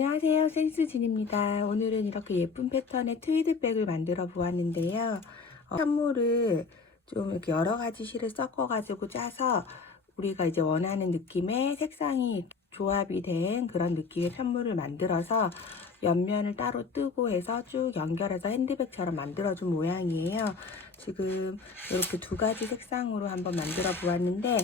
안녕하세요, 센스진입니다. 오늘은 이렇게 예쁜 패턴의 트위드백을 만들어 보았는데요. 선물을 좀 이렇게 여러 가지 실을 섞어가지고 짜서 우리가 이제 원하는 느낌의 색상이 조합이 된 그런 느낌의 편물을 만들어서 옆면을 따로 뜨고 해서 쭉 연결해서 핸드백처럼 만들어준 모양이에요. 지금 이렇게 두 가지 색상으로 한번 만들어 보았는데,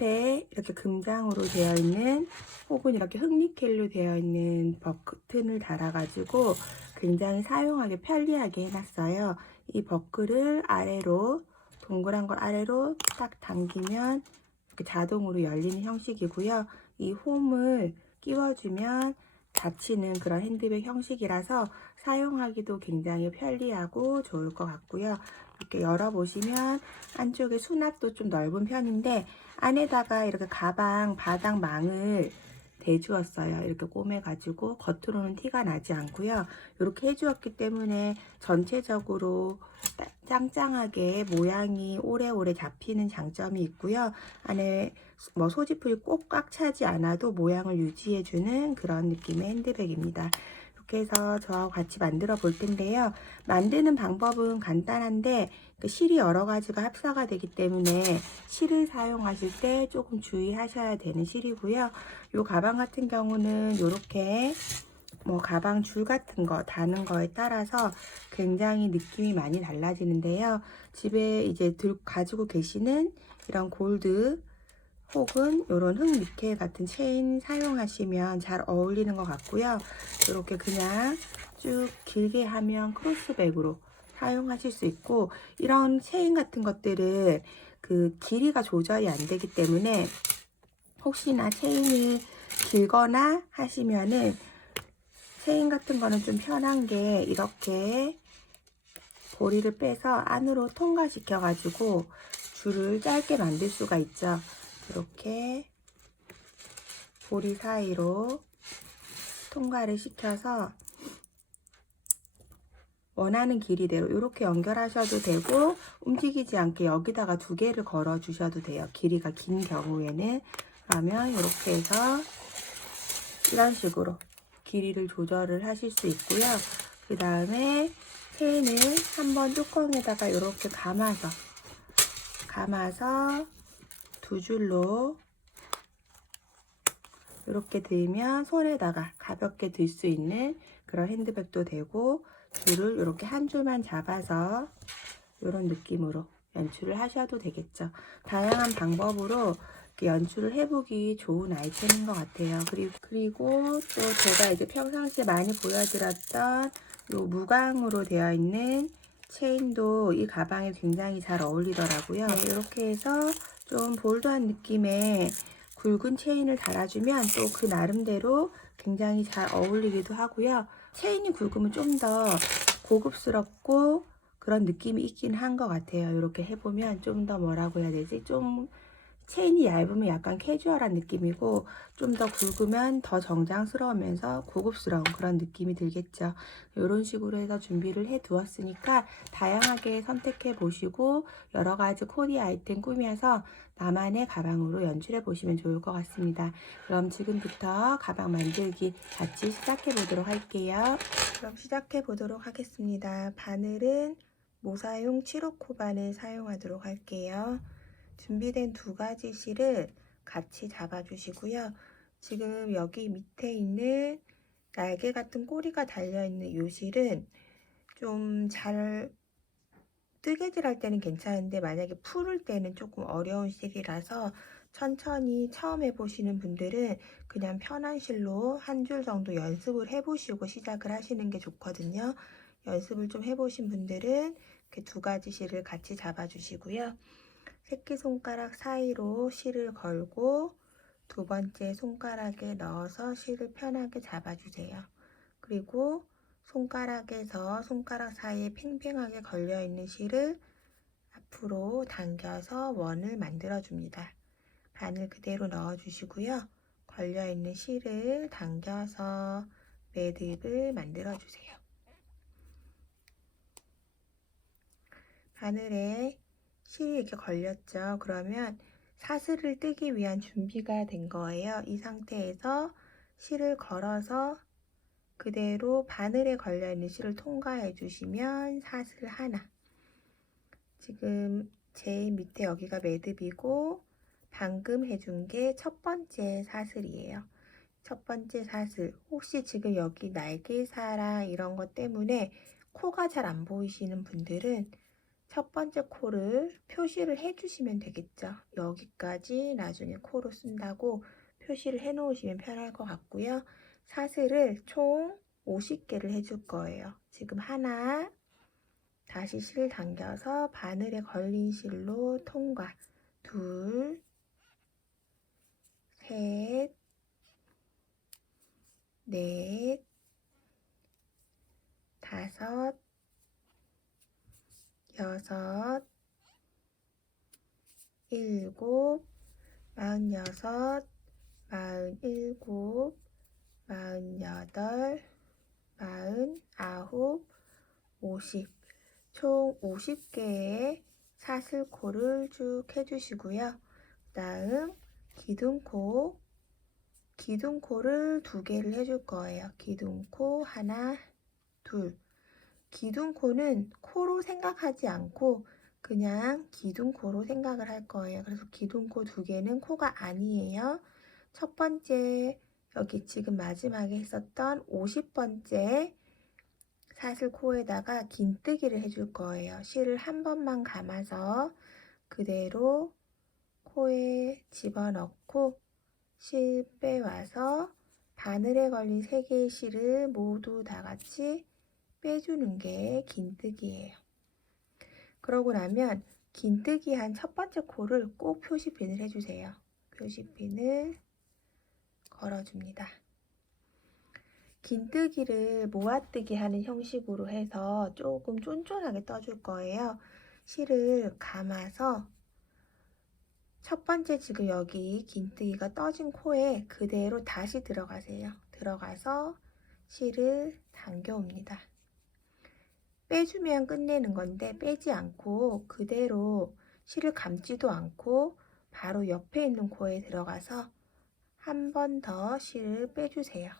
앞에 이렇게 금장으로 되어 있는 혹은 이렇게 흑니켈로 되어 있는 버튼을 달아가지고 굉장히 사용하기 편리하게 해놨어요. 이 버클을 아래로, 동그란 걸 아래로 딱 당기면 이렇게 자동으로 열리는 형식이고요. 이 홈을 끼워주면 닫히는 그런 핸드백 형식이라서 사용하기도 굉장히 편리하고 좋을 것 같고요. 이렇게 열어보시면 안쪽에 수납도 좀 넓은 편인데 안에다가 이렇게 가방 바닥망을 대주었어요. 이렇게 꼬매가지고 겉으로는 티가 나지 않고요. 이렇게 해주었기 때문에 전체적으로 짱짱하게 모양이 오래오래 잡히는 장점이 있고요. 안에 뭐 소지품이 꼭 꽉 차지 않아도 모양을 유지해주는 그런 느낌의 핸드백입니다. 이렇게 해서 저하고 같이 만들어 볼 텐데요. 만드는 방법은 간단한데 실이 여러 가지가 합사가 되기 때문에 실을 사용하실 때 조금 주의하셔야 되는 실이고요. 이 가방 같은 경우는 이렇게 뭐 가방 줄 같은 거 다는 거에 따라서 굉장히 느낌이 많이 달라지는데요. 집에 이제 가지고 계시는 이런 골드 혹은 이런 흑니켈 같은 체인 사용하시면 잘 어울리는 것 같고요. 이렇게 그냥 쭉 길게 하면 크로스백으로 사용하실 수 있고, 이런 체인 같은 것들은 그 길이가 조절이 안 되기 때문에 혹시나 체인이 길거나 하시면은 체인 같은 거는 좀 편한 게 이렇게 고리를 빼서 안으로 통과시켜 가지고 줄을 짧게 만들 수가 있죠. 이렇게 고리 사이로 통과를 시켜서 원하는 길이대로 이렇게 연결하셔도 되고, 움직이지 않게 여기다가 두 개를 걸어 주셔도 돼요. 길이가 긴 경우에는. 그러면 이렇게 해서 이런 식으로 길이를 조절을 하실 수 있고요. 그 다음에 체인을 한번 뚜껑에다가 이렇게 감아서 두 줄로 이렇게 들면 손에다가 가볍게 들 수 있는 그런 핸드백도 되고, 줄을 이렇게 한 줄만 잡아서 이런 느낌으로 연출을 하셔도 되겠죠. 다양한 방법으로 이렇게 연출을 해보기 좋은 아이템인 것 같아요. 그리고 또 제가 이제 평상시에 많이 보여드렸던 이 무광으로 되어 있는 체인도 이 가방에 굉장히 잘 어울리더라고요. 네, 이렇게 해서 좀 볼드한 느낌의 굵은 체인을 달아주면 또 그 나름대로 굉장히 잘 어울리기도 하고요. 체인이 굵으면 좀 더 고급스럽고 그런 느낌이 있긴 한 것 같아요. 이렇게 해보면 좀 더 뭐라고 해야 되지? 좀 체인이 얇으면 약간 캐주얼한 느낌이고, 좀 더 굵으면 더 정장스러우면서 고급스러운 그런 느낌이 들겠죠. 이런 식으로 해서 준비를 해 두었으니까 다양하게 선택해 보시고 여러 가지 코디 아이템 꾸며서 나만의 가방으로 연출해 보시면 좋을 것 같습니다. 그럼 지금부터 가방 만들기 같이 시작해 보도록 할게요. 그럼 시작해 보도록 하겠습니다. 바늘은 모사용 7호 바늘 사용하도록 할게요. 준비된 두 가지 실을 같이 잡아주시고요. 지금 여기 밑에 있는 날개 같은 꼬리가 달려있는 이 실은 좀 잘 뜨개질 할 때는 괜찮은데 만약에 풀을 때는 조금 어려운 실이라서 천천히 처음 해보시는 분들은 그냥 편한 실로 한 줄 정도 연습을 해보시고 시작을 하시는 게 좋거든요. 연습을 좀 해보신 분들은 이렇게 두 가지 실을 같이 잡아주시고요. 새끼손가락 사이로 실을 걸고 두 번째 손가락에 넣어서 실을 편하게 잡아주세요. 그리고 손가락에서 손가락 사이에 팽팽하게 걸려있는 실을 앞으로 당겨서 원을 만들어줍니다. 바늘 그대로 넣어주시고요. 걸려있는 실을 당겨서 매듭을 만들어주세요. 바늘에 실이 이렇게 걸렸죠. 그러면 사슬을 뜨기 위한 준비가 된 거예요. 이 상태에서 실을 걸어서 그대로 바늘에 걸려있는 실을 통과해 주시면 사슬 하나. 지금 제일 밑에 여기가 매듭이고 방금 해준 게 첫 번째 사슬이에요. 첫 번째 사슬. 혹시 지금 여기 날개사랑 이런 것 때문에 코가 잘 안 보이시는 분들은 첫 번째 코를 표시를 해주시면 되겠죠. 여기까지 나중에 코로 쓴다고 표시를 해 놓으시면 편할 것 같고요. 사슬을 총 50개를 해줄 거예요. 지금 하나, 다시 실 당겨서 바늘에 걸린 실로 통과. 둘, 셋, 넷, 다섯, 여섯, 일곱, 46, 47, 48, 49, 50. 총 50개의 사슬코를 쭉 해주시고요. 그 다음 기둥코를 2개를 해줄 거예요. 기둥코 하나, 둘. 기둥코는 코로 생각하지 않고 그냥 기둥코로 생각을 할 거예요. 그래서 기둥코 2개는 코가 아니에요. 첫 번째, 여기 지금 마지막에 했었던 50번째 사슬코에다가 긴뜨기를 해줄 거예요. 실을 한 번만 감아서 그대로 코에 집어넣고 실 빼와서 바늘에 걸린 3개의 실을 모두 다 같이 빼주는 게 긴뜨기예요. 그러고 나면 긴뜨기 한 첫 번째 코를 꼭 표시핀을 해주세요. 표시핀을 걸어줍니다. 긴뜨기를 모아뜨기 하는 형식으로 해서 조금 쫀쫀하게 떠줄 거예요. 실을 감아서 첫 번째 지금 여기 긴뜨기가 떠진 코에 그대로 다시 들어가세요. 들어가서 실을 당겨 옵니다. 빼주면 끝내는 건데 빼지 않고 그대로 실을 감지도 않고 바로 옆에 있는 코에 들어가서 한 번 더 실을 빼주세요.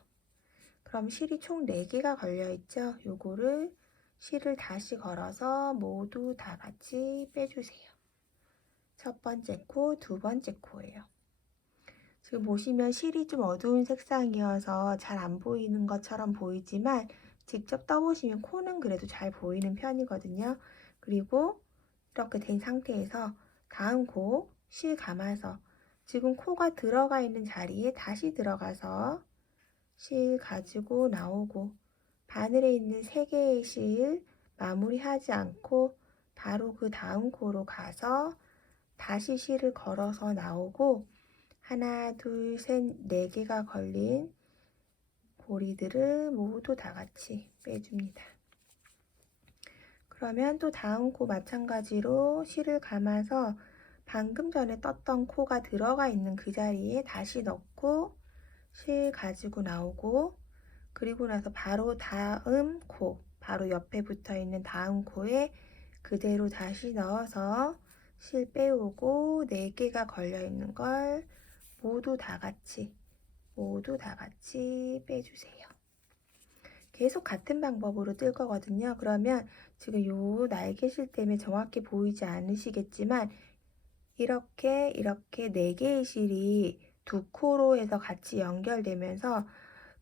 그럼 실이 총 4개가 걸려있죠? 요거를 실을 다시 걸어서 모두 다 같이 빼주세요. 첫 번째 코, 두 번째 코예요. 지금 보시면 실이 좀 어두운 색상이어서 잘 안 보이는 것처럼 보이지만 직접 떠보시면 코는 그래도 잘 보이는 편이거든요. 그리고 이렇게 된 상태에서 다음 코 실 감아서 지금 코가 들어가 있는 자리에 다시 들어가서 실 가지고 나오고 바늘에 있는 3개의 실 마무리하지 않고 바로 그 다음 코로 가서 다시 실을 걸어서 나오고 하나, 둘, 셋, 4개가 걸린 고리들을 모두 다 같이 빼줍니다. 그러면 또 다음 코 마찬가지로 실을 감아서 방금 전에 떴던 코가 들어가 있는 그 자리에 다시 넣고 실 가지고 나오고 그리고 나서 바로 다음 코, 바로 옆에 붙어 있는 다음 코에 그대로 다시 넣어서 실 빼오고 4개가 걸려 있는 걸 모두 다 같이 빼주세요. 계속 같은 방법으로 뜰 거거든요. 그러면 지금 요 날개실 때문에 정확히 보이지 않으시겠지만 이렇게 4개의 실이 2코로 해서 같이 연결되면서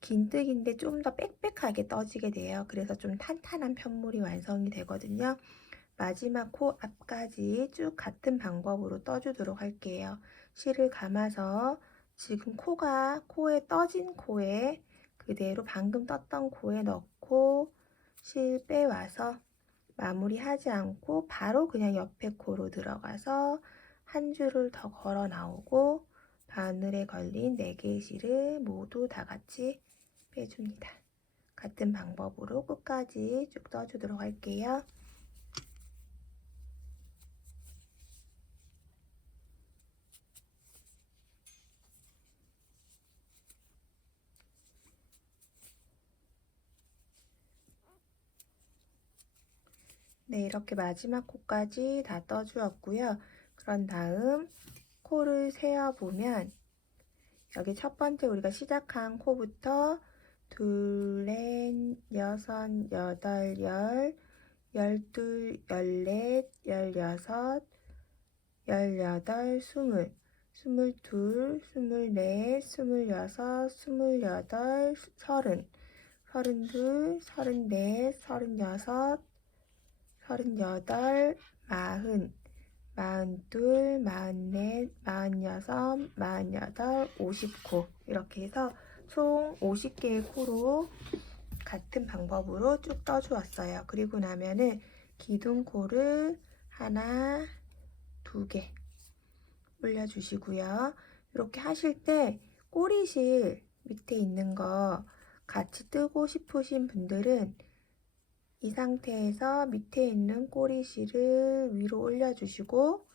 긴뜨기인데 좀 더 빽빽하게 떠지게 돼요. 그래서 좀 탄탄한 편물이 완성이 되거든요. 마지막 코 앞까지 쭉 같은 방법으로 떠주도록 할게요. 실을 감아서 지금 코에 떠진 코에 그대로 방금 떴던 코에 넣고 실 빼와서 마무리하지 않고 바로 그냥 옆에 코로 들어가서 한 줄을 더 걸어 나오고 바늘에 걸린 4개의 실을 모두 다 같이 빼줍니다. 같은 방법으로 끝까지 쭉 떠주도록 할게요. 네, 이렇게 마지막 코까지 다 떠주었고요. 그런 다음 코를 세어보면 여기 첫 번째 우리가 시작한 코부터 둘, 넷, 여섯, 여덟, 열, 열둘, 열넷, 열여섯, 열여덟, 스물, 스물둘, 스물넷, 스물여섯, 스물여덟, 서른, 서른둘, 서른넷, 서른여섯, 서른여덟, 마흔, 마흔둘, 마흔넷, 마흔여섯, 마흔여덟, 50코 이렇게 해서 총 50개의 코로 같은 방법으로 쭉 떠주었어요. 그리고 나면은 기둥코를 하나, 두 개 올려주시고요. 이렇게 하실 때 꼬리실 밑에 있는 거 같이 뜨고 싶으신 분들은 이 상태에서 밑에 있는 꼬리실을 위로 올려주시고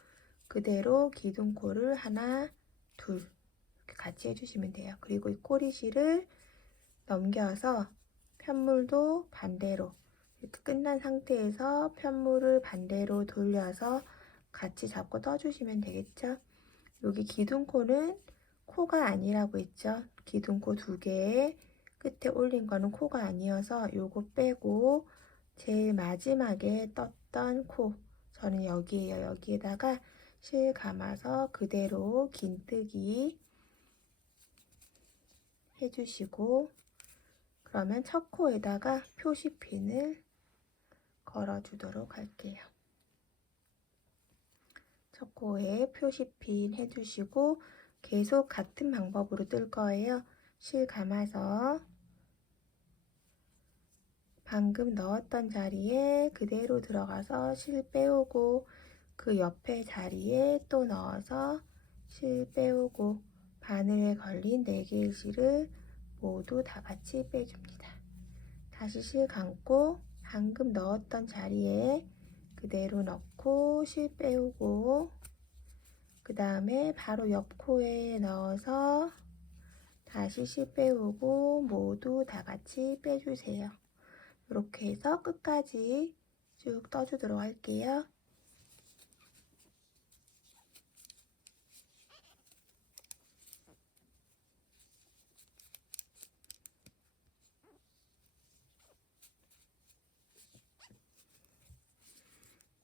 그대로 기둥코를 하나, 둘 이렇게 같이 해주시면 돼요. 그리고 이 꼬리실을 넘겨서 편물도 반대로 이렇게 끝난 상태에서 편물을 반대로 돌려서 같이 잡고 떠주시면 되겠죠. 여기 기둥코는 코가 아니라고 했죠. 기둥코 두 개에 끝에 올린 거는 코가 아니어서 요거 빼고 제일 마지막에 떴던 코 저는 여기에요. 여기에다가 실 감아서 그대로 긴뜨기 해주시고 그러면 첫 코에다가 표시핀을 걸어주도록 할게요. 첫 코에 표시핀 해주시고 계속 같은 방법으로 뜰 거예요. 실 감아서 방금 넣었던 자리에 그대로 들어가서 실 빼오고 그 옆에 자리에 또 넣어서 실 빼오고 바늘에 걸린 4개의 실을 모두 다 같이 빼줍니다. 다시 실 감고 방금 넣었던 자리에 그대로 넣고 실 빼오고 그 다음에 바로 옆 코에 넣어서 다시 실 빼오고 모두 다 같이 빼주세요. 이렇게 해서 끝까지 쭉 떠주도록 할게요.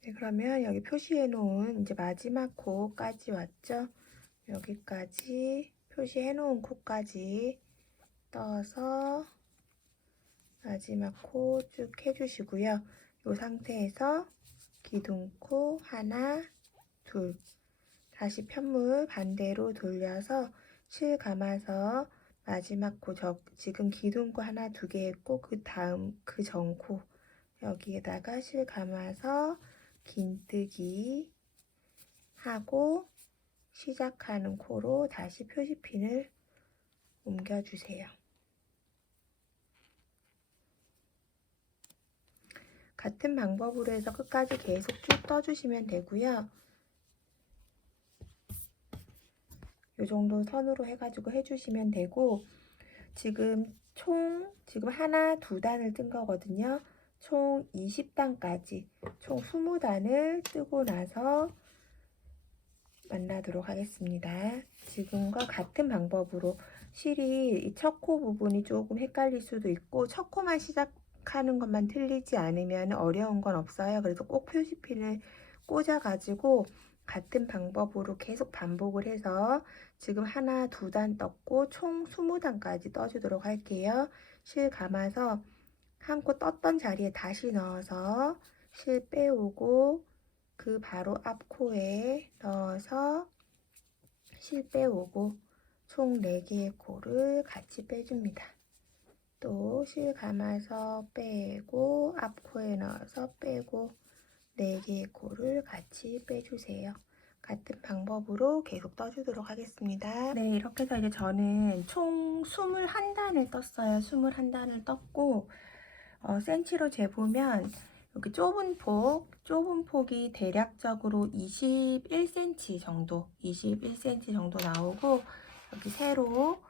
네, 그러면 여기 표시해 놓은 이제 마지막 코까지 왔죠? 여기까지 표시해 놓은 코까지 떠서 마지막 코 쭉 해주시고요. 이 상태에서 기둥코 하나, 둘 다시 편물 반대로 돌려서 실 감아서 마지막 코 지금 기둥코 하나, 두 개 했고 그 다음 그 전 코 여기에다가 실 감아서 긴뜨기 하고 시작하는 코로 다시 표시핀을 옮겨주세요. 같은 방법으로 해서 끝까지 계속 쭉 떠주시면 되고요. 이 정도 선으로 해가지고 해주시면 되고 지금 하나, 두 단을 뜬 거거든요. 총 20단까지 총 20단을 뜨고 나서 만나도록 하겠습니다. 지금과 같은 방법으로 실이 이 첫 코 부분이 조금 헷갈릴 수도 있고 첫 코만 시작하는 것만 틀리지 않으면 어려운 건 없어요. 그래서 꼭 표시핀을 꽂아 가지고 같은 방법으로 계속 반복을 해서 지금 하나, 두 단 떴고 총 20단까지 떠주도록 할게요. 실 감아서 한 코 떴던 자리에 다시 넣어서 실 빼오고 그 바로 앞 코에 넣어서 실 빼오고 총 4개의 코를 같이 빼줍니다. 또 실 감아서 빼고 앞 코에 넣어서 빼고 4개의 코를 같이 빼주세요. 같은 방법으로 계속 떠주도록 하겠습니다. 네, 이렇게 해서 이제 저는 총 21단을 떴어요. 21단을 떴고 센치로 재보면 여기 좁은 폭이 대략적으로 21cm 정도, 21cm 정도 나오고 여기 세로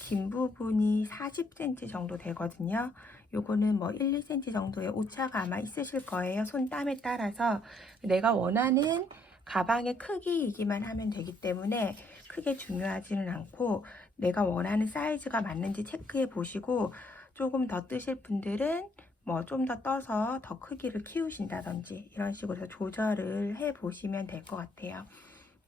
긴 부분이 40cm 정도 되거든요. 요거는 뭐 1, 2cm 정도의 오차가 아마 있으실 거예요. 손땀에 따라서 내가 원하는 가방의 크기이기만 하면 되기 때문에 크게 중요하지는 않고 내가 원하는 사이즈가 맞는지 체크해 보시고 조금 더 뜨실 분들은 뭐 좀 더 떠서 더 크기를 키우신다든지 이런 식으로 해서 조절을 해 보시면 될 것 같아요.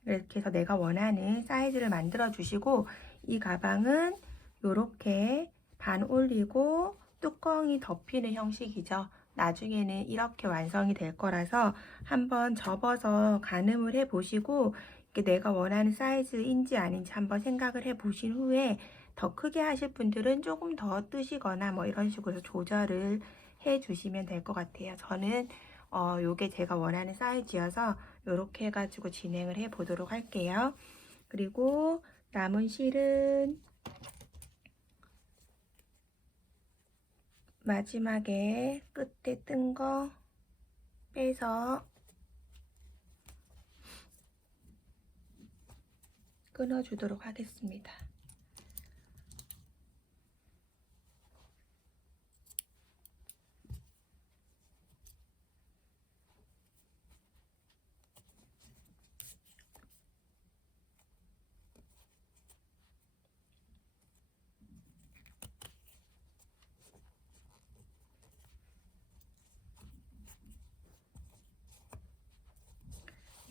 이렇게 해서 내가 원하는 사이즈를 만들어 주시고, 이 가방은 이렇게 반 올리고 뚜껑이 덮이는 형식이죠. 나중에는 이렇게 완성이 될 거라서 한번 접어서 가늠을 해 보시고, 이게 내가 원하는 사이즈인지 아닌지 한번 생각을 해 보신 후에 더 크게 하실 분들은 조금 더 뜨시거나 뭐 이런 식으로 해서 조절을 해 주시면 될 것 같아요. 저는 요게 제가 원하는 사이즈여서 이렇게 해가지고 진행을 해 보도록 할게요. 그리고 남은 실은 마지막에 끝에 뜬 거 빼서 끊어주도록 하겠습니다.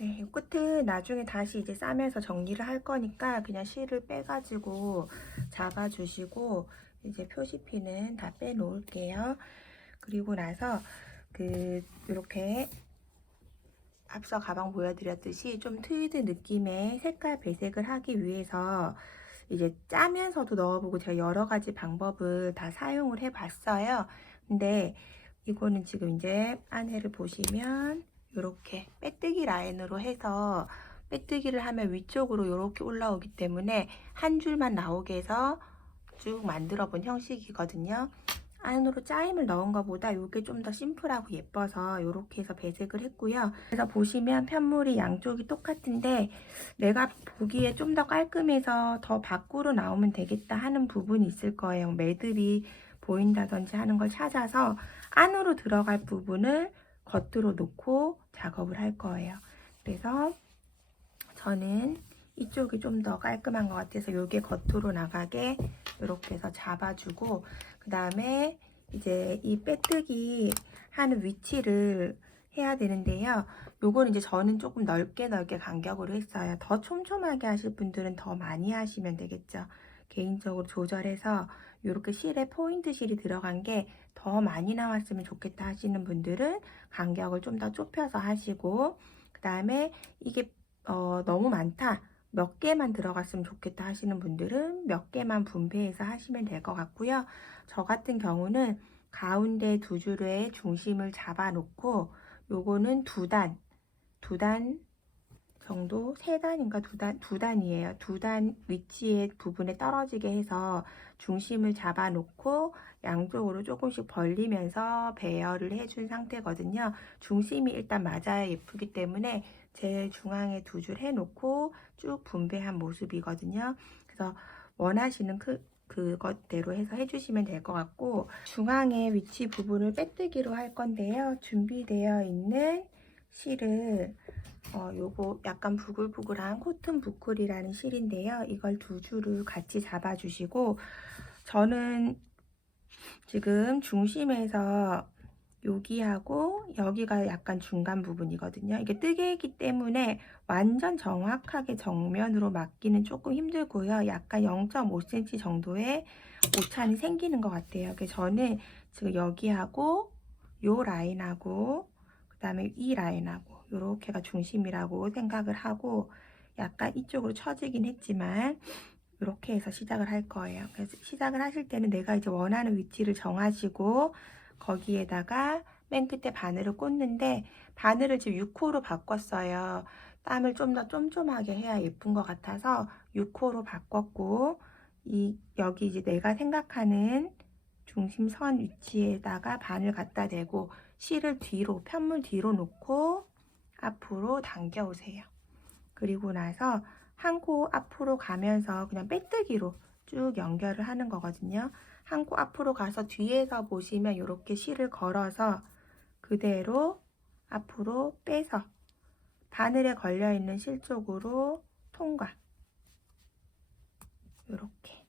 네, 끝은 나중에 다시 이제 싸면서 정리를 할 거니까 그냥 실을 빼가지고 잡아주시고, 이제 표시피는 다 빼놓을게요. 그리고 나서 이렇게 앞서 가방 보여드렸듯이 좀 트위드 느낌의 색깔 배색을 하기 위해서 이제 짜면서도 넣어보고 제가 여러 가지 방법을 다 사용을 해봤어요. 근데 이거는 지금 이제 안에를 보시면 이렇게 빼뜨기 라인으로 해서, 빼뜨기를 하면 위쪽으로 이렇게 올라오기 때문에 한 줄만 나오게 해서 쭉 만들어 본 형식이거든요. 안으로 짜임을 넣은 것보다 이게 좀 더 심플하고 예뻐서 이렇게 해서 배색을 했고요. 그래서 보시면 편물이 양쪽이 똑같은데 내가 보기에 좀 더 깔끔해서 더 밖으로 나오면 되겠다 하는 부분이 있을 거예요. 매듭이 보인다든지 하는 걸 찾아서 안으로 들어갈 부분을 겉으로 놓고 작업을 할 거예요. 그래서 저는 이쪽이 좀 더 깔끔한 것 같아서 이게 겉으로 나가게 이렇게 해서 잡아주고, 그 다음에 이제 이 빼뜨기 하는 위치를 해야 되는데요. 요거는 이제 저는 조금 넓게 간격으로 했어요. 더 촘촘하게 하실 분들은 더 많이 하시면 되겠죠. 개인적으로 조절해서 이렇게 실에 포인트 실이 들어간 게 더 많이 나왔으면 좋겠다 하시는 분들은 간격을 좀 더 좁혀서 하시고, 그 다음에 이게 너무 많다, 몇 개만 들어갔으면 좋겠다 하시는 분들은 몇 개만 분배해서 하시면 될 것 같고요. 저 같은 경우는 가운데 두 줄의 중심을 잡아 놓고, 요거는 두 단 정도, 세 단인가 두 단이에요. 두 단 위치의 부분에 떨어지게 해서 중심을 잡아 놓고 양쪽으로 조금씩 벌리면서 배열을 해준 상태거든요. 중심이 일단 맞아야 예쁘기 때문에 제일 중앙에 두 줄 해놓고 쭉 분배한 모습이거든요. 그래서 원하시는 그것대로 해서 해주시면 될 것 같고, 중앙의 위치 부분을 빼뜨기로 할 건데요. 준비되어 있는 실을 요거 약간 부글부글한 코튼 부클이라는 실인데요. 이걸 두 줄을 같이 잡아주시고, 저는 지금 중심에서 여기하고 여기가 약간 중간 부분이거든요. 이게 뜨개이기 때문에 완전 정확하게 정면으로 맞기는 조금 힘들고요. 약간 0.5cm 정도의 오차는 생기는 것 같아요. 그래서 저는 지금 여기하고 요 라인하고 그 다음에 이 라인하고 요렇게가 중심이라고 생각을 하고, 약간 이쪽으로 처지긴 했지만 이렇게 해서 시작을 할 거예요. 그래서 시작을 하실 때는 내가 이제 원하는 위치를 정하시고 거기에다가 맨 끝에 바늘을 꽂는데, 바늘을 지금 6호로 바꿨어요. 땀을 좀 더 쫌쫌하게 해야 예쁜 것 같아서 6호로 바꿨고, 여기 이제 내가 생각하는 중심선 위치에다가 바늘 갖다 대고 실을 뒤로, 편물 뒤로 놓고 앞으로 당겨 오세요. 그리고 나서 한 코 앞으로 가면서 그냥 빼뜨기로 쭉 연결을 하는 거거든요. 한 코 앞으로 가서 뒤에서 보시면 이렇게 실을 걸어서 그대로 앞으로 빼서 바늘에 걸려있는 실 쪽으로 통과. 이렇게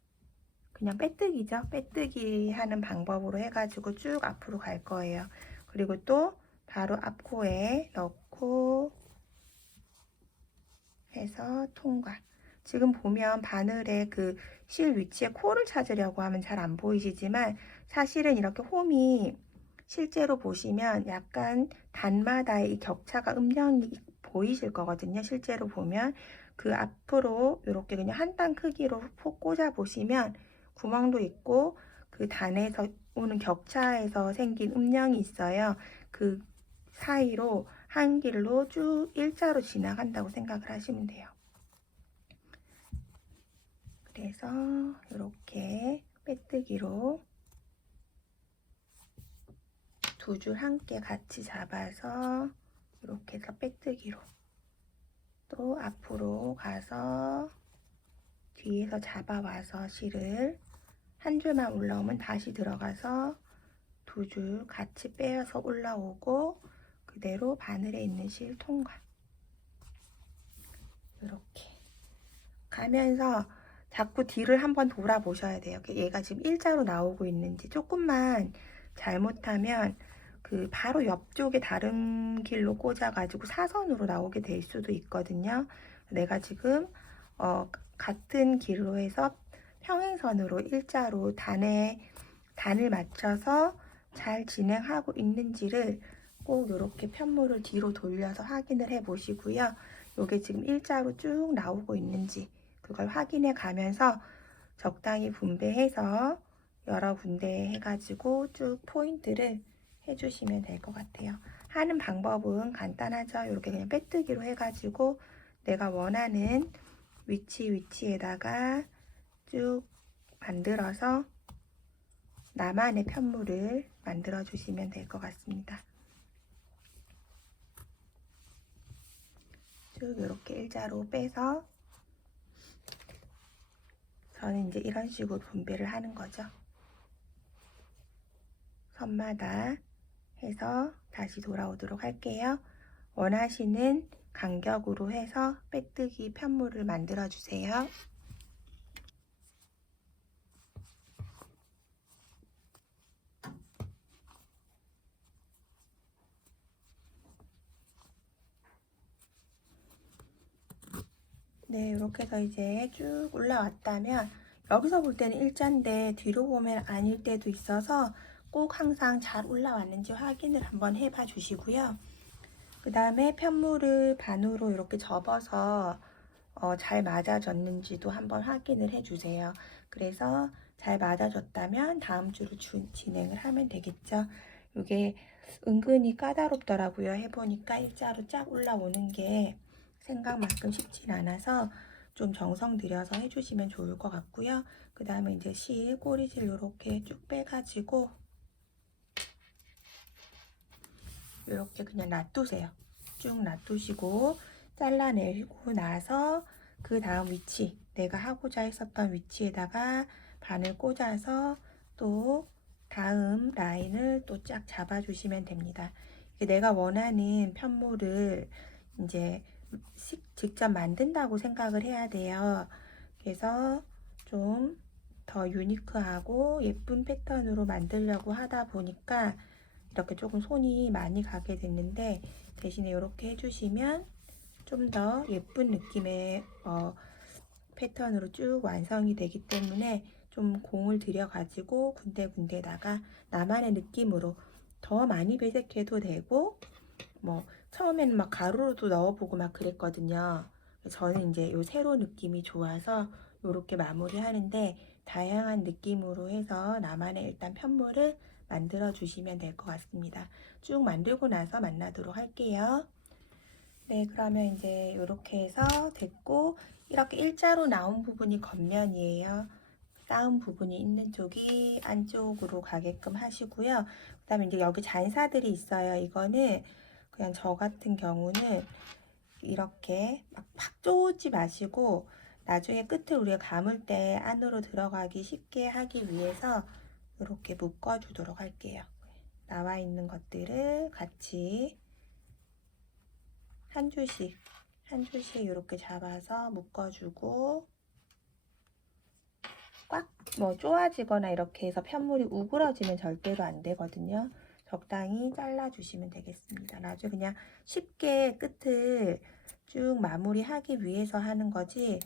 그냥 빼뜨기죠. 빼뜨기 하는 방법으로 해가지고 쭉 앞으로 갈 거예요. 그리고 또 바로 앞코에 넣고 해서 통과. 지금 보면 바늘의 그 실 위치에 코를 찾으려고 하면 잘 안 보이시지만 사실은 이렇게 홈이 실제로 보시면 약간 단마다의 이 격차가 음영이 보이실 거거든요. 실제로 보면 그 앞으로 이렇게 그냥 한 단 크기로 푹 꽂아 보시면 구멍도 있고 그 단에서 오는 격차에서 생긴 음영이 있어요. 그 사이로 한 길로 쭉 일자로 지나간다고 생각을 하시면 돼요. 그래서 이렇게 빼뜨기로 두 줄 함께 같이 잡아서 이렇게 해서 빼뜨기로 또 앞으로 가서 뒤에서 잡아와서 실을 한 줄만 올라오면 다시 들어가서 두 줄 같이 빼서 올라오고 그대로 바늘에 있는 실 통과. 이렇게 가면서 자꾸 뒤를 한번 돌아보셔야 돼요. 얘가 지금 일자로 나오고 있는지. 조금만 잘못하면 그 바로 옆쪽에 다른 길로 꽂아가지고 사선으로 나오게 될 수도 있거든요. 내가 지금 같은 길로 해서 평행선으로 일자로 단을 맞춰서 잘 진행하고 있는지를 꼭 이렇게 편물을 뒤로 돌려서 확인을 해 보시고요. 이게 지금 일자로 쭉 나오고 있는지 그걸 확인해 가면서 적당히 분배해서 여러 군데 해가지고 쭉 포인트를 해주시면 될 것 같아요. 하는 방법은 간단하죠. 이렇게 그냥 빼뜨기로 해가지고 내가 원하는 위치에다가 쭉 만들어서 나만의 편물을 만들어 주시면 될 것 같습니다. 쭉 이렇게 일자로 빼서 저는 이제 이런 식으로 분배를 하는 거죠. 선마다 해서 다시 돌아오도록 할게요. 원하시는 간격으로 해서 빼뜨기 편물을 만들어 주세요. 네, 이렇게 해서 이제 쭉 올라왔다면 여기서 볼 때는 일자인데 뒤로 보면 아닐 때도 있어서 꼭 항상 잘 올라왔는지 확인을 한번 해봐 주시고요. 그 다음에 편물을 반으로 이렇게 접어서 잘 맞아졌는지도 한번 확인을 해주세요. 그래서 잘 맞아졌다면 다음 줄을 진행을 하면 되겠죠. 이게 은근히 까다롭더라고요. 해보니까 일자로 쫙 올라오는 게 생각만큼 쉽진 않아서 좀 정성 들여서 해주시면 좋을 것 같고요. 그 다음에 이제 꼬리실 이렇게 쭉 빼가지고 이렇게 그냥 놔두세요. 쭉 놔두시고 잘라내고 나서 그 다음 위치, 내가 하고자 했었던 위치에다가 바늘 꽂아서 또 다음 라인을 또 쫙 잡아주시면 됩니다. 내가 원하는 편물을 이제 직접 만든다고 생각을 해야 돼요. 그래서 좀 더 유니크하고 예쁜 패턴으로 만들려고 하다 보니까 이렇게 조금 손이 많이 가게 됐는데 대신에 이렇게 해주시면 좀 더 예쁜 느낌의 패턴으로 쭉 완성이 되기 때문에 좀 공을 들여 가지고 군데군데다가 나만의 느낌으로 더 많이 배색해도 되고 뭐 처음에는 막 가루로도 넣어보고 막 그랬거든요. 저는 이제 요 세로 느낌이 좋아서 이렇게 마무리하는데 다양한 느낌으로 해서 나만의 일단 편물을 만들어 주시면 될 것 같습니다. 쭉 만들고 나서 만나도록 할게요. 네, 그러면 이제 이렇게 해서 됐고 이렇게 일자로 나온 부분이 겉면이에요. 쌓은 부분이 있는 쪽이 안쪽으로 가게끔 하시고요. 그 다음에 이제 여기 잔사들이 있어요. 이거는 그냥 저 같은 경우는 이렇게 막 팍 쪼지 마시고 나중에 끝을 우리가 감을 때 안으로 들어가기 쉽게 하기 위해서 이렇게 묶어주도록 할게요. 나와 있는 것들을 같이 한 줄씩 이렇게 잡아서 묶어주고 꽉 뭐 쪼아지거나 이렇게 해서 편물이 우그러지면 절대로 안 되거든요. 적당히 잘라주시면 되겠습니다. 나중에 그냥 쉽게 끝을 쭉 마무리하기 위해서 하는 거지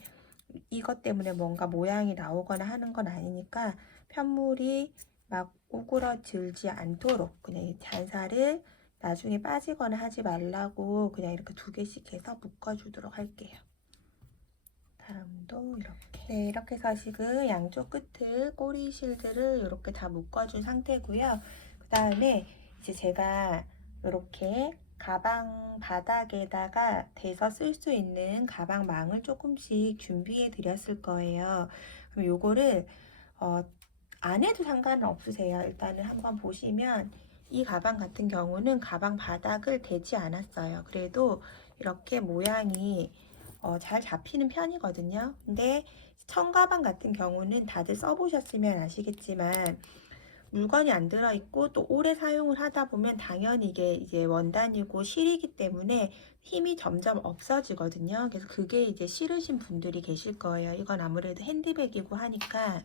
이것 때문에 뭔가 모양이 나오거나 하는 건 아니니까 편물이 막 오그러들지 않도록 그냥 이 잔살을 나중에 빠지거나 하지 말라고 그냥 이렇게 2개씩 해서 묶어주도록 할게요. 다음도 이렇게. 네, 이렇게 해서 지금 양쪽 끝을 꼬리 실들을 이렇게 다 묶어준 상태고요. 그 다음에 이제 제가 이렇게 가방 바닥에다가 대서 쓸 수 있는 가방 망을 조금씩 준비해 드렸을 거예요. 그럼 요거를 안 해도 상관은 없으세요. 일단은 한번 보시면 이 가방 같은 경우는 가방 바닥을 대지 않았어요. 그래도 이렇게 모양이 잘 잡히는 편이거든요. 근데 청가방 같은 경우는 다들 써보셨으면 아시겠지만 물건이 안 들어있고 또 오래 사용을 하다 보면 당연히 이게 이제 원단이고 실이기 때문에 힘이 점점 없어지거든요. 그래서 그게 이제 싫으신 분들이 계실 거예요. 이건 아무래도 핸드백이고 하니까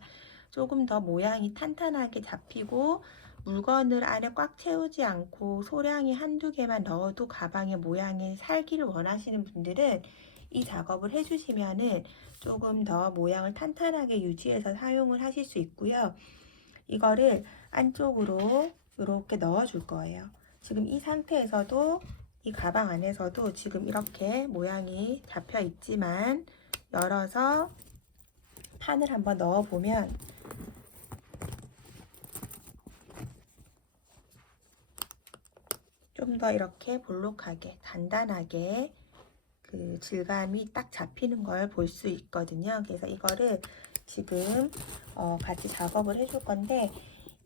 조금 더 모양이 탄탄하게 잡히고 물건을 안에 꽉 채우지 않고 소량이 한두 개만 넣어도 가방의 모양이 살기를 원하시는 분들은 이 작업을 해주시면은 조금 더 모양을 탄탄하게 유지해서 사용을 하실 수 있고요. 이거를 안쪽으로 이렇게 넣어 줄 거예요. 지금 이 상태에서도 이 가방 안에서도 지금 이렇게 모양이 잡혀 있지만 열어서 판을 한번 넣어 보면 좀 더 이렇게 볼록하게 단단하게 그 질감이 딱 잡히는 걸 볼 수 있거든요. 그래서 이거를 지금 같이 작업을 해줄 건데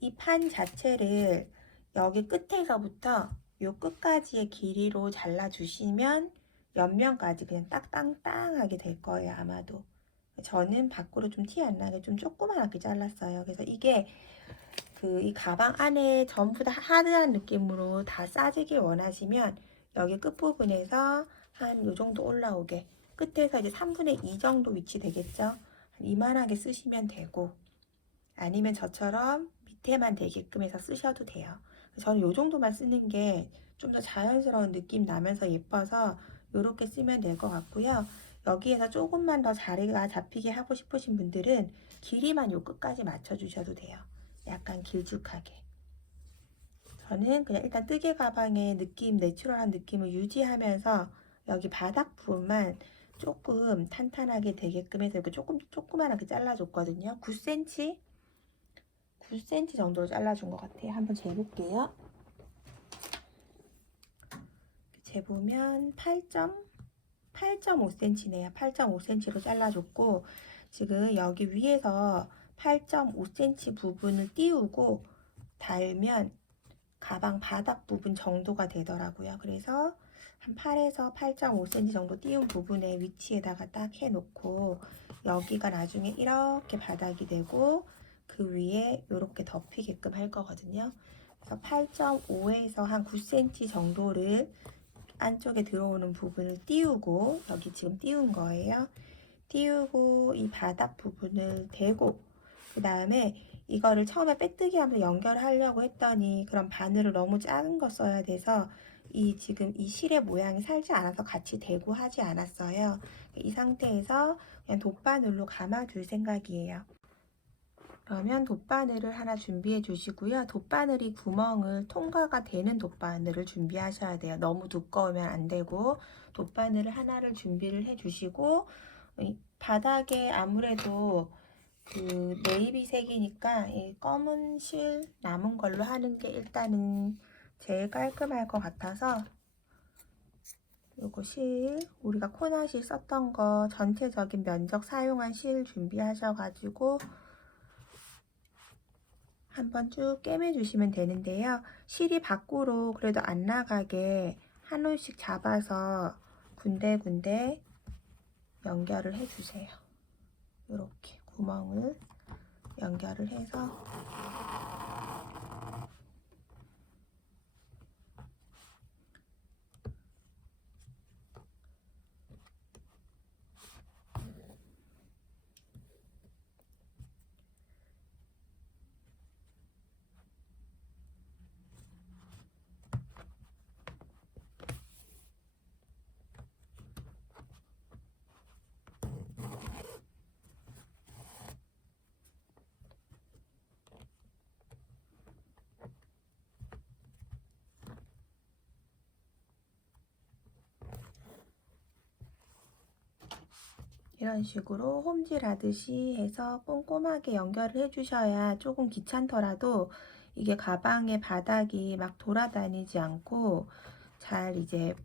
이 판 자체를 여기 끝에서부터 요 끝까지의 길이로 잘라 주시면 옆면까지 그냥 딱 땅땅하게 될 거예요. 아마도 저는 밖으로 좀 티 안 나게 좀 조그맣게 잘랐어요. 그래서 이게 이 가방 안에 전부 다 하드한 느낌으로 다 싸지길 원하시면 여기 끝부분에서 한 요 정도 올라오게 끝에서 이제 3분의 2 정도 위치 되겠죠. 이만하게 쓰시면 되고 아니면 저처럼 밑에만 되게끔 해서 쓰셔도 돼요. 저는 요 정도만 쓰는 게 좀 더 자연스러운 느낌 나면서 예뻐서 요렇게 쓰면 될 것 같고요. 여기에서 조금만 더 자리가 잡히게 하고 싶으신 분들은 길이만 요 끝까지 맞춰 주셔도 돼요. 약간 길쭉하게. 저는 그냥 일단 뜨개 가방의 느낌, 내추럴한 느낌을 유지하면서 여기 바닥 부분만 조금 탄탄하게 되게끔 해서 이렇게 조그만하게 잘라줬거든요. 9cm? 9cm 정도로 잘라준 것 같아요. 한번 재볼게요. 재보면 8.5cm네요. 8.5cm로 잘라줬고 지금 여기 위에서 8.5cm 부분을 띄우고 달면 가방 바닥 부분 정도가 되더라고요. 그래서 한 8에서 8.5cm 정도 띄운 부분의 위치에다가 딱 해놓고 여기가 나중에 이렇게 바닥이 되고 그 위에 이렇게 덮이게끔 할 거거든요. 그래서 8.5에서 한 9cm 정도를 안쪽에 들어오는 부분을 띄우고 여기 지금 띄운 거예요. 띄우고 이 바닥 부분을 대고 그 다음에 이거를 처음에 빼뜨기 하면서 연결하려고 했더니 그런 바늘을 너무 작은 거 써야 돼서 지금 이 실의 모양이 살지 않아서 같이 대고 하지 않았어요. 이 상태에서 그냥 돗바늘로 감아줄 생각이에요. 그러면 돗바늘을 하나 준비해 주시고요. 돗바늘이 구멍을 통과가 되는 돗바늘을 준비하셔야 돼요. 너무 두꺼우면 안 되고 돗바늘을 하나를 준비를 해 주시고 바닥에 아무래도 그 네이비색이니까 이 검은 실 남은 걸로 하는 게 일단은 제일 깔끔할 것 같아서 요거 실 우리가 코나실 썼던 거 전체적인 면적 사용한 실 준비하셔가지고 한번 쭉 꿰매주시면 되는데요. 실이 밖으로 그래도 안 나가게 한 올씩 잡아서 군데군데 연결을 해주세요. 이렇게 구멍을 연결을 해서 이런 식으로 홈질 하듯이 해서 꼼꼼하게 연결을 해주셔야 조금 귀찮더라도 이게 가방의 바닥이 막 돌아다니지 않고 잘 이제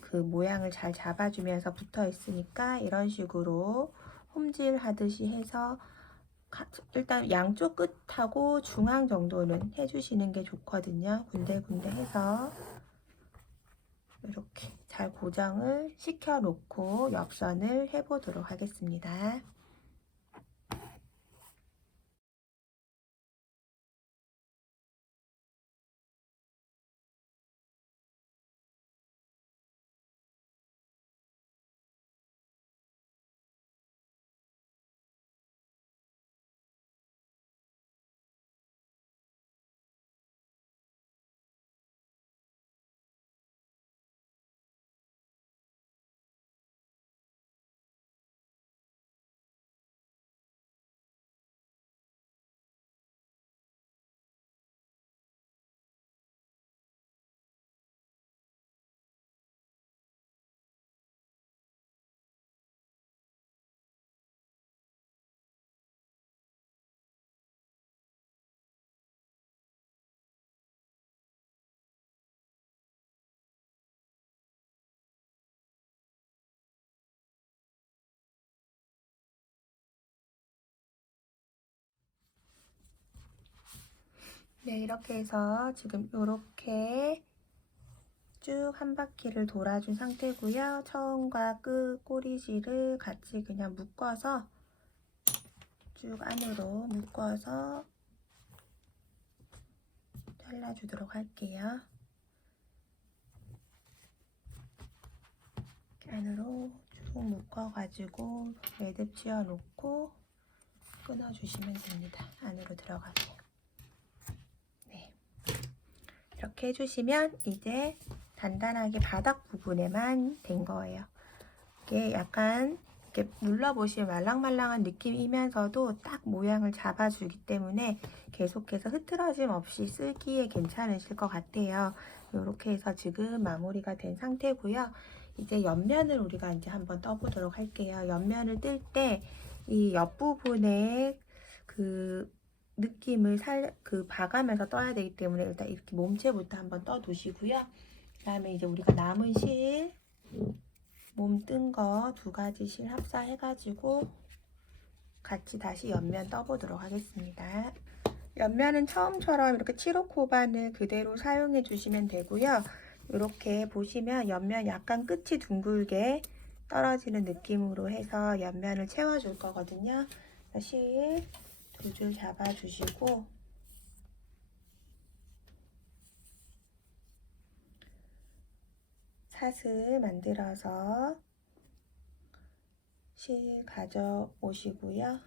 그 모양을 잘 잡아주면서 붙어 있으니까 이런 식으로 홈질 하듯이 해서 일단 양쪽 끝하고 중앙 정도는 해주시는 게 좋거든요. 군데군데 해서 이렇게 잘 고정을 시켜 놓고 옆선을 해 보도록 하겠습니다. 네, 이렇게 해서 지금 이렇게 쭉 한 바퀴를 돌아준 상태고요. 처음과 끝 꼬리질을 같이 그냥 묶어서 쭉 안으로 묶어서 잘라주도록 할게요. 안으로 쭉 묶어가지고 매듭 지어 놓고 끊어주시면 됩니다. 안으로 들어가게. 네, 이렇게 해주시면 이제 단단하게 바닥 부분에만 된 거예요. 이게 약간 이렇게 눌러보시면 말랑말랑한 느낌이면서도 딱 모양을 잡아주기 때문에 계속해서 흐트러짐 없이 쓰기에 괜찮으실 것 같아요. 이렇게 해서 지금 마무리가 된 상태고요. 이제 옆면을 우리가 이제 한번 떠보도록 할게요. 옆면을 뜰 때 이 옆부분에 그 느낌을 봐가면서 떠야 되기 때문에 일단 이렇게 몸체부터 한번 떠두시고요. 그 다음에 이제 우리가 남은 실 몸 뜬 거 두 가지 실 합사해가지고 같이 다시 옆면 떠보도록 하겠습니다. 옆면은 처음처럼 이렇게 7호 코바늘 그대로 사용해 주시면 되고요. 이렇게 보시면 옆면 약간 끝이 둥글게 떨어지는 느낌으로 해서 옆면을 채워줄 거거든요. 실 두 줄 잡아주시고 사슬 만들어서 실 가져오시고요.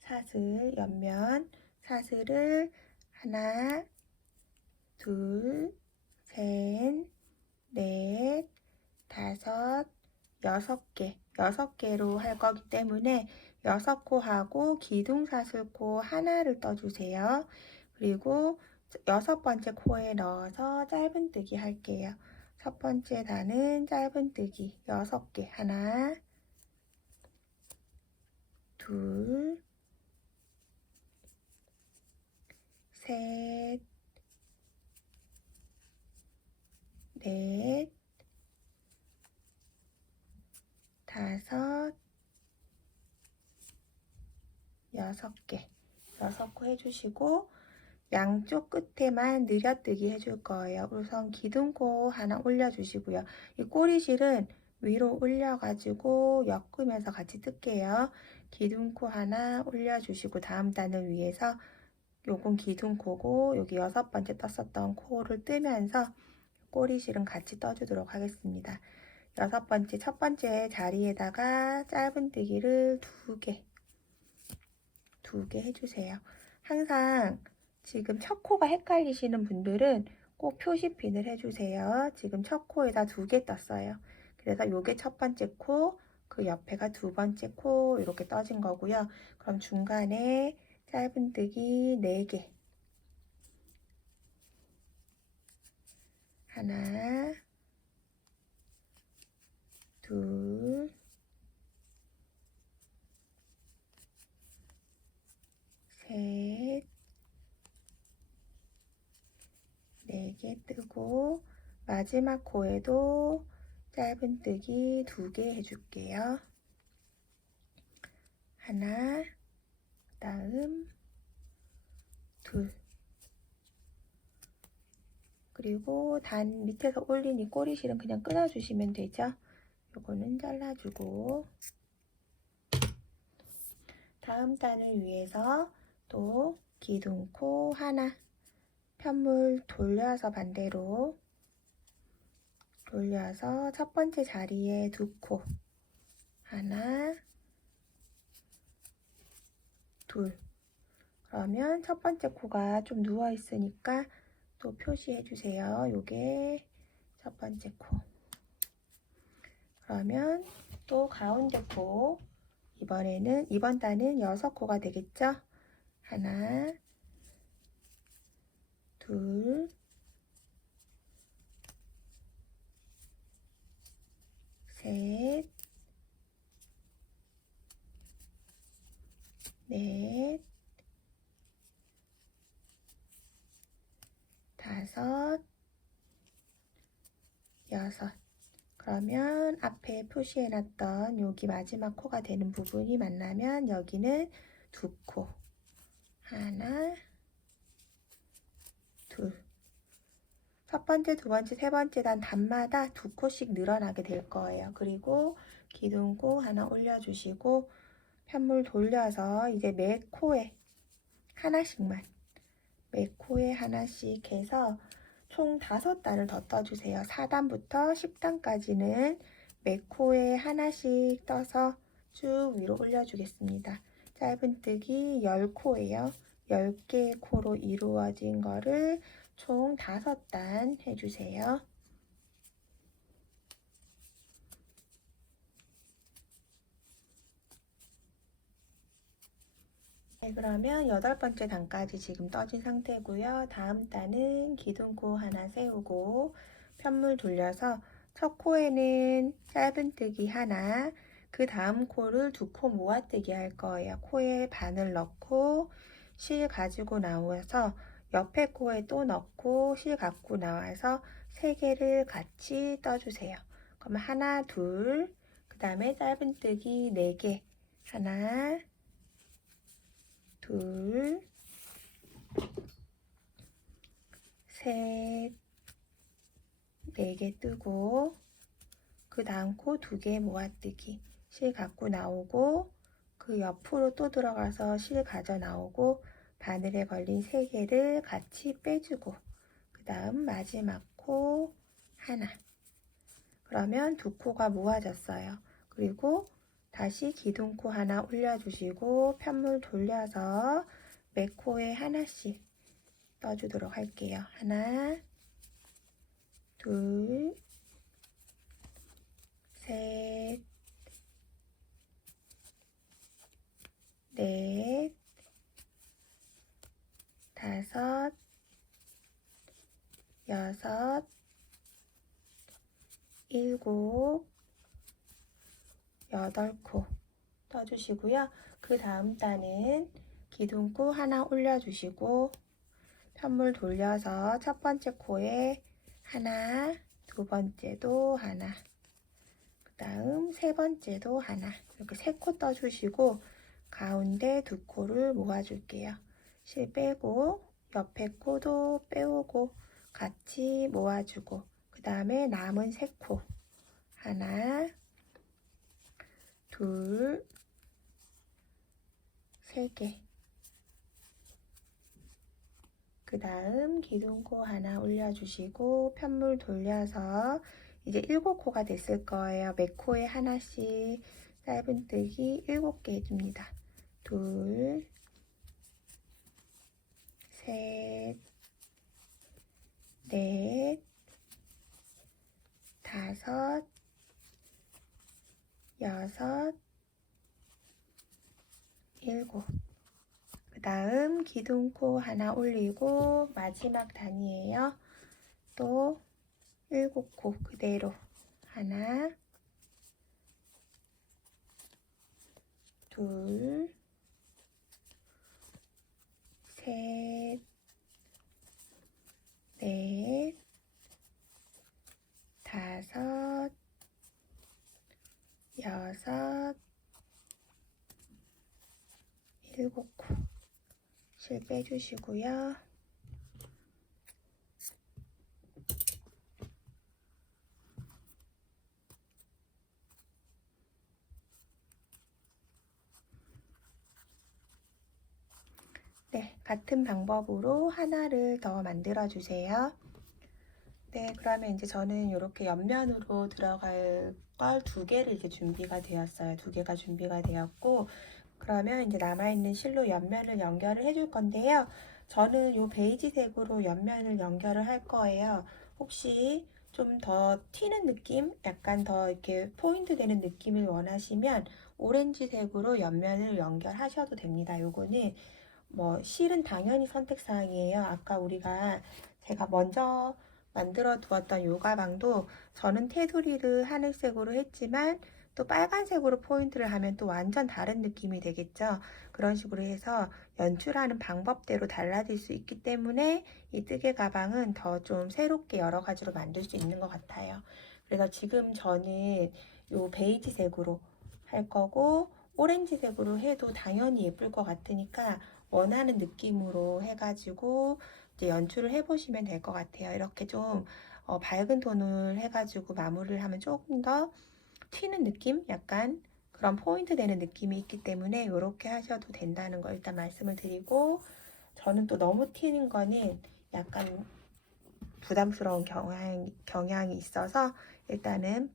사슬, 옆면 사슬을 하나, 둘, 셋, 넷, 다섯, 6개, 6개로 할 거기 때문에 6코하고 기둥사슬코 하나를 떠주세요. 그리고 6번째 코에 넣어서 짧은뜨기 할게요. 첫 번째 단은 짧은뜨기 6개, 하나, 둘, 셋, 넷, 다섯, 6개, 6코 해주시고 양쪽 끝에만 느려뜨기 해줄 거예요. 우선 기둥코 하나 올려주시고요. 이 꼬리실은 위로 올려가지고 엮으면서 같이 뜰게요. 기둥코 하나 올려주시고 다음 단을 위해서 요건 기둥코고 여기 6번째 떴었던 코를 뜨면서 꼬리실은 같이 떠주도록 하겠습니다. 6번째 첫 번째 자리에다가 짧은뜨기를 2개 해주세요. 항상 지금 첫 코가 헷갈리시는 분들은 꼭 표시핀을 해주세요. 지금 첫 코에다 2개 떴어요. 그래서 요게 첫 번째 코, 그 옆에가 두 번째 코 이렇게 떠진 거고요. 그럼 중간에 짧은뜨기 4개. 하나, 둘, 셋, 4개 뜨고 마지막 코에도 짧은뜨기 2개 해줄게요. 하나, 다음 둘. 그리고 단 밑에서 올린 이 꼬리실은 그냥 끊어주시면 되죠. 요거는 잘라주고 다음 단을 위해서 또 기둥코 하나, 편물 돌려서 반대로 돌려서 첫 번째 자리에 2코, 하나, 둘. 그러면 첫 번째 코가 좀 누워 있으니까 또 표시해 주세요. 요게 첫 번째 코. 그러면 또 가운데 코, 이번 단은 6코가 되겠죠? 하나, 둘, 셋, 넷, 다섯, 여섯. 그러면 앞에 표시해놨던 여기 마지막 코가 되는 부분이 만나면 여기는 2코. 하나, 둘. 첫 번째, 두 번째, 세 번째 단마다 2코씩 늘어나게 될 거예요. 그리고 기둥코 하나 올려주시고 편물 돌려서 이제 매 코에 하나씩만, 매 코에 하나씩 해서 총 5단을 더 떠주세요. 4단부터 10단까지는 매 코에 하나씩 떠서 쭉 위로 올려주겠습니다. 짧은뜨기 10코예요. 10개의 코로 이루어진 거를 총 5단 해주세요. 네, 그러면 8번째 단까지 지금 떠진 상태고요. 다음 단은 기둥코 하나 세우고 편물 돌려서 첫 코에는 짧은뜨기 하나, 그 다음 코를 2코 모아뜨기 할 거예요. 코에 바늘 넣고 실 가지고 나와서 옆에 코에 또 넣고 실 갖고 나와서 3개를 같이 떠주세요. 그럼 하나, 둘, 그 다음에 짧은뜨기 4개, 하나, 둘, 셋, 4개 뜨고 그 다음 코 2개 모아뜨기, 실 갖고 나오고 그 옆으로 또 들어가서 실 가져 나오고 바늘에 걸린 3개를 같이 빼주고 그 다음 마지막 코 하나. 그러면 2코가 모아졌어요. 그리고 다시 기둥코 하나 올려주시고 편물 돌려서 매 코에 하나씩 떠주도록 할게요. 하나, 둘, 셋, 넷, 다섯, 여섯, 일곱, 8코 떠주시고요. 그 다음 단은 기둥코 하나 올려주시고 편물 돌려서 첫 번째 코에 하나, 두 번째도 하나, 그 다음 세 번째도 하나, 이렇게 3코 떠주시고 가운데 2코를 모아줄게요. 실 빼고 옆에 코도 빼오고 같이 모아주고 그 다음에 남은 3코 하나, 둘, 3개. 그 다음 기둥코 하나 올려주시고 편물 돌려서 이제 7코가 됐을 거예요. 매 코에 하나씩 짧은뜨기 7개 해줍니다. 둘, 셋, 넷, 다섯, 여섯, 일곱. 그 다음 기둥코 하나 올리고 마지막 단이에요. 또 7코 그대로 하나, 둘, 셋, 넷, 다섯, 여섯, 일곱 코. 실 빼주시고요. 네, 같은 방법으로 하나를 더 만들어 주세요. 네, 그러면 이제 저는 이렇게 옆면으로 들어갈 걸 2개를 이제 준비가 되었어요. 2개가 준비가 되었고, 그러면 이제 남아있는 실로 옆면을 연결을 해줄 건데요. 저는 이 베이지색으로 옆면을 연결을 할 거예요. 혹시 좀 더 튀는 느낌, 약간 더 이렇게 포인트 되는 느낌을 원하시면 오렌지색으로 옆면을 연결하셔도 됩니다. 요거는 뭐 실은 당연히 선택사항이에요. 아까 제가 먼저 만들어 두었던 요 가방도 저는 테두리를 하늘색으로 했지만 또 빨간색으로 포인트를 하면 또 완전 다른 느낌이 되겠죠. 그런 식으로 해서 연출하는 방법대로 달라질 수 있기 때문에 이 뜨개 가방은 더 좀 새롭게 여러 가지로 만들 수 있는 것 같아요. 그래서 지금 저는 요 베이지색으로 할 거고 오렌지색으로 해도 당연히 예쁠 것 같으니까 원하는 느낌으로 해가지고 이제 연출을 해보시면 될 것 같아요. 이렇게 좀 밝은 톤을 해가지고 마무리를 하면 조금 더 튀는 느낌? 약간 그런 포인트 되는 느낌이 있기 때문에 이렇게 하셔도 된다는 거 일단 말씀을 드리고, 저는 또 너무 튀는 거는 약간 부담스러운 경향이 있어서 일단은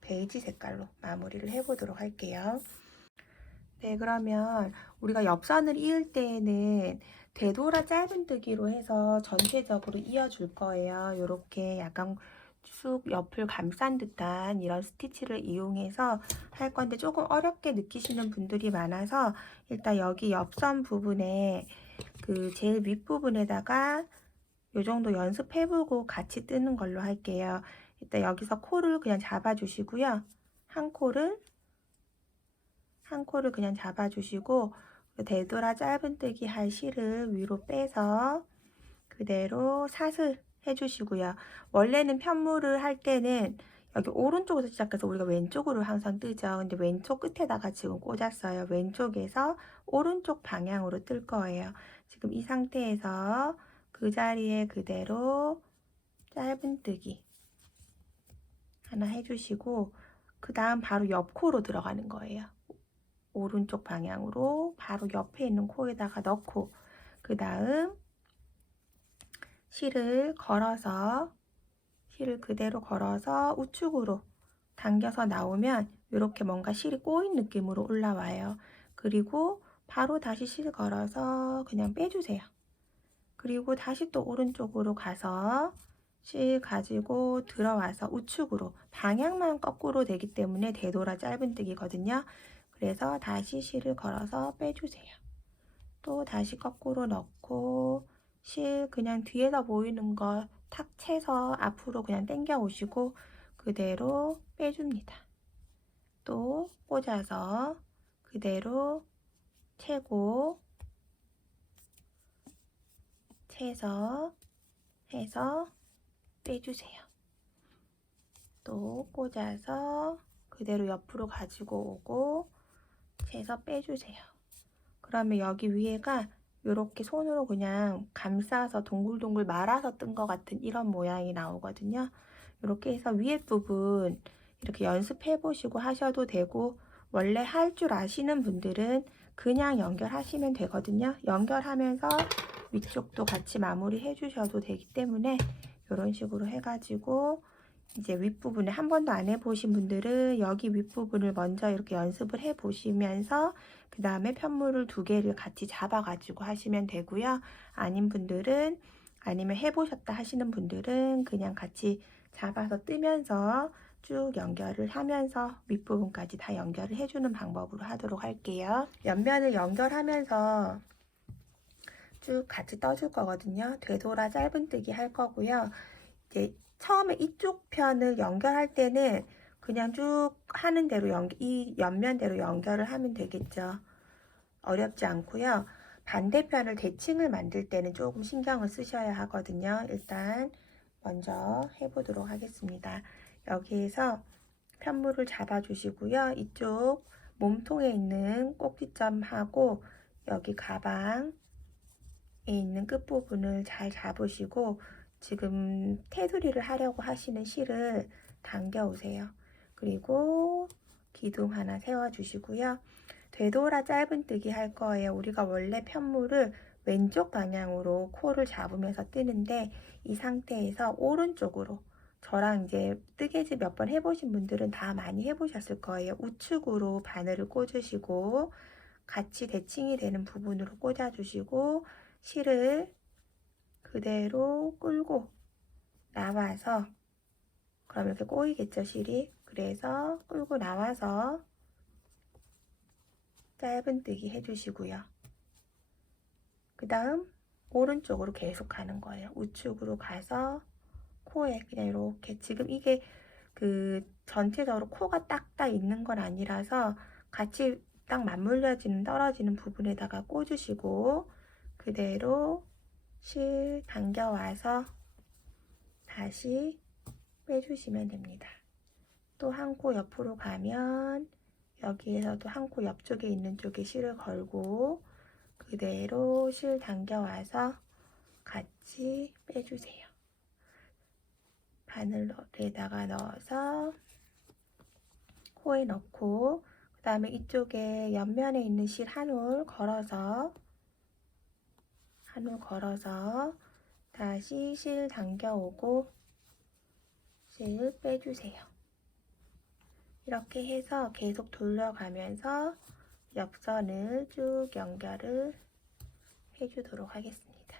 베이지 색깔로 마무리를 해보도록 할게요. 네, 그러면 우리가 옆선을 이을 때에는 되돌아 짧은뜨기로 해서 전체적으로 이어줄 거예요. 이렇게 약간 쑥 옆을 감싼 듯한 이런 스티치를 이용해서 할 건데 조금 어렵게 느끼시는 분들이 많아서 일단 여기 옆선 부분에 그 제일 윗부분에다가 이 정도 연습해보고 같이 뜨는 걸로 할게요. 일단 여기서 코를 그냥 잡아주시고요. 한 코를 그냥 잡아주시고 되돌아 짧은뜨기 할 실을 위로 빼서 그대로 사슬 해주시고요. 원래는 편물을 할 때는 여기 오른쪽에서 시작해서 우리가 왼쪽으로 항상 뜨죠. 근데 왼쪽 끝에다가 지금 꽂았어요. 왼쪽에서 오른쪽 방향으로 뜰 거예요. 지금 이 상태에서 그 자리에 그대로 짧은뜨기 하나 해주시고 그 다음 바로 옆 코로 들어가는 거예요. 오른쪽 방향으로 바로 옆에 있는 코에다가 넣고 그 다음 실을 그대로 걸어서 우측으로 당겨서 나오면 이렇게 뭔가 실이 꼬인 느낌으로 올라와요. 그리고 바로 다시 실 걸어서 그냥 빼주세요. 그리고 다시 또 오른쪽으로 가서 실 가지고 들어와서 우측으로, 방향만 거꾸로 되기 때문에 되돌아 짧은뜨기거든요. 그래서 다시 실을 걸어서 빼주세요. 또 다시 거꾸로 넣고 실 그냥 뒤에서 보이는 거 탁 채서 앞으로 그냥 당겨 오시고 그대로 빼줍니다. 또 꽂아서 그대로 채고 채서 해서 빼주세요. 또 꽂아서 그대로 옆으로 가지고 오고 채서 빼주세요. 그러면 여기 위에가 이렇게 손으로 그냥 감싸서 동글동글 말아서 뜬 것 같은 이런 모양이 나오거든요. 이렇게 해서 위에 부분 이렇게 연습해 보시고 하셔도 되고, 원래 할 줄 아시는 분들은 그냥 연결하시면 되거든요. 연결하면서 위쪽도 같이 마무리 해 주셔도 되기 때문에 이런 식으로 해가지고 이제 윗부분에 한 번도 안 해보신 분들은 여기 윗부분을 먼저 이렇게 연습을 해 보시면서 그 다음에 편물을 2개를 같이 잡아가지고 하시면 되고요. 아니면 해보셨다 하시는 분들은 그냥 같이 잡아서 뜨면서 쭉 연결을 하면서 윗부분까지 다 연결을 해주는 방법으로 하도록 할게요. 옆면을 연결하면서 쭉 같이 떠줄 거거든요. 되돌아 짧은뜨기 할 거고요. 이제 처음에 이쪽 편을 연결할 때는 그냥 쭉 하는 대로 이 옆면대로 연결을 하면 되겠죠. 어렵지 않고요. 반대편을 대칭을 만들 때는 조금 신경을 쓰셔야 하거든요. 일단 먼저 해보도록 하겠습니다. 여기에서 편물을 잡아주시고요. 이쪽 몸통에 있는 꼭지점하고 여기 가방에 있는 끝부분을 잘 잡으시고 지금 테두리를 하려고 하시는 실을 당겨 오세요. 그리고 기둥 하나 세워주시고요. 되돌아 짧은뜨기 할 거예요. 우리가 원래 편물을 왼쪽 방향으로 코를 잡으면서 뜨는데 이 상태에서 오른쪽으로 저랑 이제 뜨개질 몇 번 해보신 분들은 다 많이 해보셨을 거예요. 우측으로 바늘을 꽂으시고 같이 대칭이 되는 부분으로 꽂아주시고 실을 그대로 끌고 나와서 그럼 이렇게 꼬이겠죠, 실이. 그래서 끌고 나와서 짧은뜨기 해주시고요. 그 다음 오른쪽으로 계속 가는 거예요. 우측으로 가서 코에 그냥 이렇게 지금 이게 그 전체적으로 코가 딱딱 있는 건 아니라서 같이 딱 맞물려지는 떨어지는 부분에다가 꽂으시고 그대로 실 당겨와서 다시 빼주시면 됩니다. 또 한 코 옆으로 가면 여기에서도 한 코 옆쪽에 있는 쪽에 실을 걸고 그대로 실 당겨와서 같이 빼주세요. 바늘에다가 넣어서 코에 넣고 그 다음에 이쪽에 옆면에 있는 실 한 올 걸어서 다시 실 당겨오고 실 빼주세요. 이렇게 해서 계속 돌려가면서 옆선을 쭉 연결을 해주도록 하겠습니다.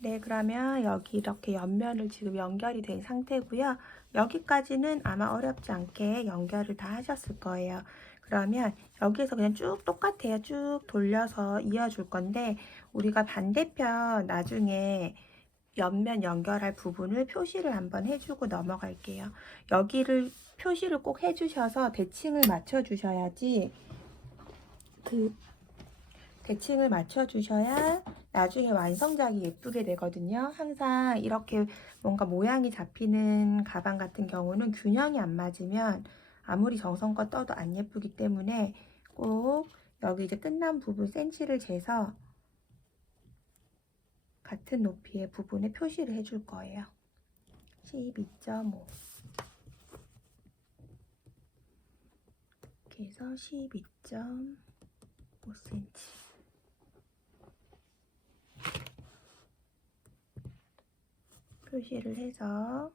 네, 그러면 여기 이렇게 옆면을 지금 연결이 된 상태고요. 여기까지는 아마 어렵지 않게 연결을 다 하셨을 거예요. 그러면 여기에서 그냥 쭉 똑같아요. 쭉 돌려서 이어줄 건데 우리가 반대편 나중에 옆면 연결할 부분을 표시를 한번 해주고 넘어갈게요. 여기를 표시를 꼭 해주셔서 대칭을 맞춰주셔야지 대칭을 맞춰주셔야 나중에 완성작이 예쁘게 되거든요. 항상 이렇게 뭔가 모양이 잡히는 가방 같은 경우는 균형이 안 맞으면 아무리 정성껏 떠도 안 예쁘기 때문에 꼭 여기 이제 끝난 부분 센치를 재서 같은 높이의 부분에 표시를 해줄 거예요. 12.5 이렇게 해서 12.5cm 표시를 해서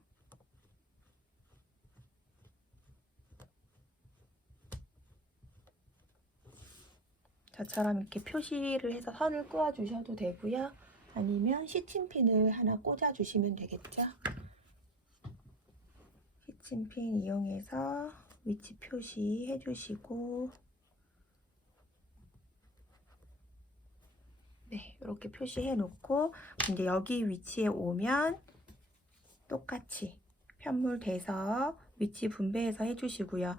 저처럼 이렇게 표시를 해서 선을 그어 주셔도 되고요. 아니면 시침핀을 하나 꽂아 주시면 되겠죠. 시침핀 이용해서 위치 표시 해주시고 네, 이렇게 표시해 놓고 이제 여기 위치에 오면 똑같이 편물 대서 위치 분배해서 해주시고요.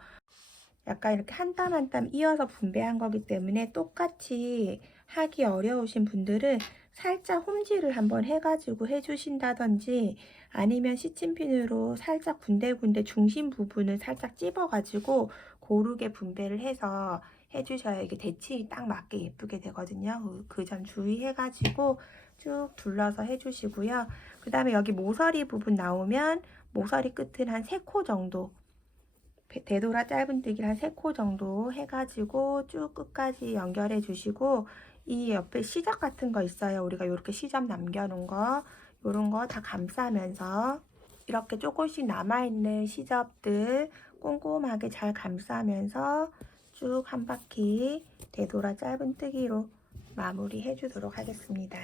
약간 이렇게 한 땀 한 땀 이어서 분배한 거기 때문에 똑같이 하기 어려우신 분들은 살짝 홈질을 한번 해가지고 해주신다든지 아니면 시침핀으로 살짝 군데군데 중심 부분을 살짝 찝어가지고 고르게 분배를 해서 해주셔야 이게 대칭이 딱 맞게 예쁘게 되거든요. 그 점 주의해가지고 쭉 둘러서 해주시고요. 그 다음에 여기 모서리 부분 나오면 모서리 끝을 한 3코 정도 되돌아 짧은뜨기를 한 3코 정도 해가지고 쭉 끝까지 연결해 주시고 이 옆에 시접 같은 거 있어요. 우리가 이렇게 시접 남겨놓은 거 이런 거 다 감싸면서 이렇게 조금씩 남아있는 시접들 꼼꼼하게 잘 감싸면서 쭉 한 바퀴 되돌아 짧은뜨기로 마무리 해주도록 하겠습니다.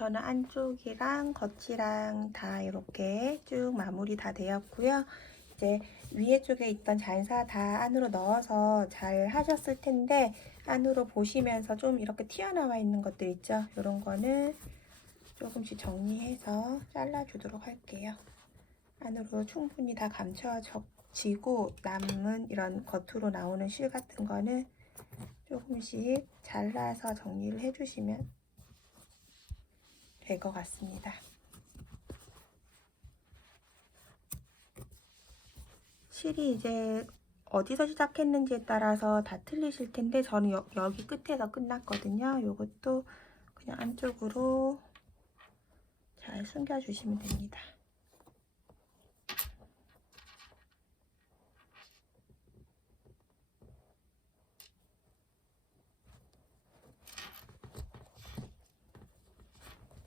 저는 안쪽이랑 겉이랑 다 이렇게 쭉 마무리 다 되었고요. 이제 위에 쪽에 있던 잔사 다 안으로 넣어서 잘 하셨을 텐데 안으로 보시면서 좀 이렇게 튀어나와 있는 것들 있죠? 이런 거는 조금씩 정리해서 잘라주도록 할게요. 안으로 충분히 다 감춰지고 남은 이런 겉으로 나오는 실 같은 거는 조금씩 잘라서 정리를 해주시면 될 것 같습니다. 실이 이제 어디서 시작했는지에 따라서 다 틀리실 텐데 저는 여기 끝에서 끝났거든요. 이것도 그냥 안쪽으로 잘 숨겨주시면 됩니다.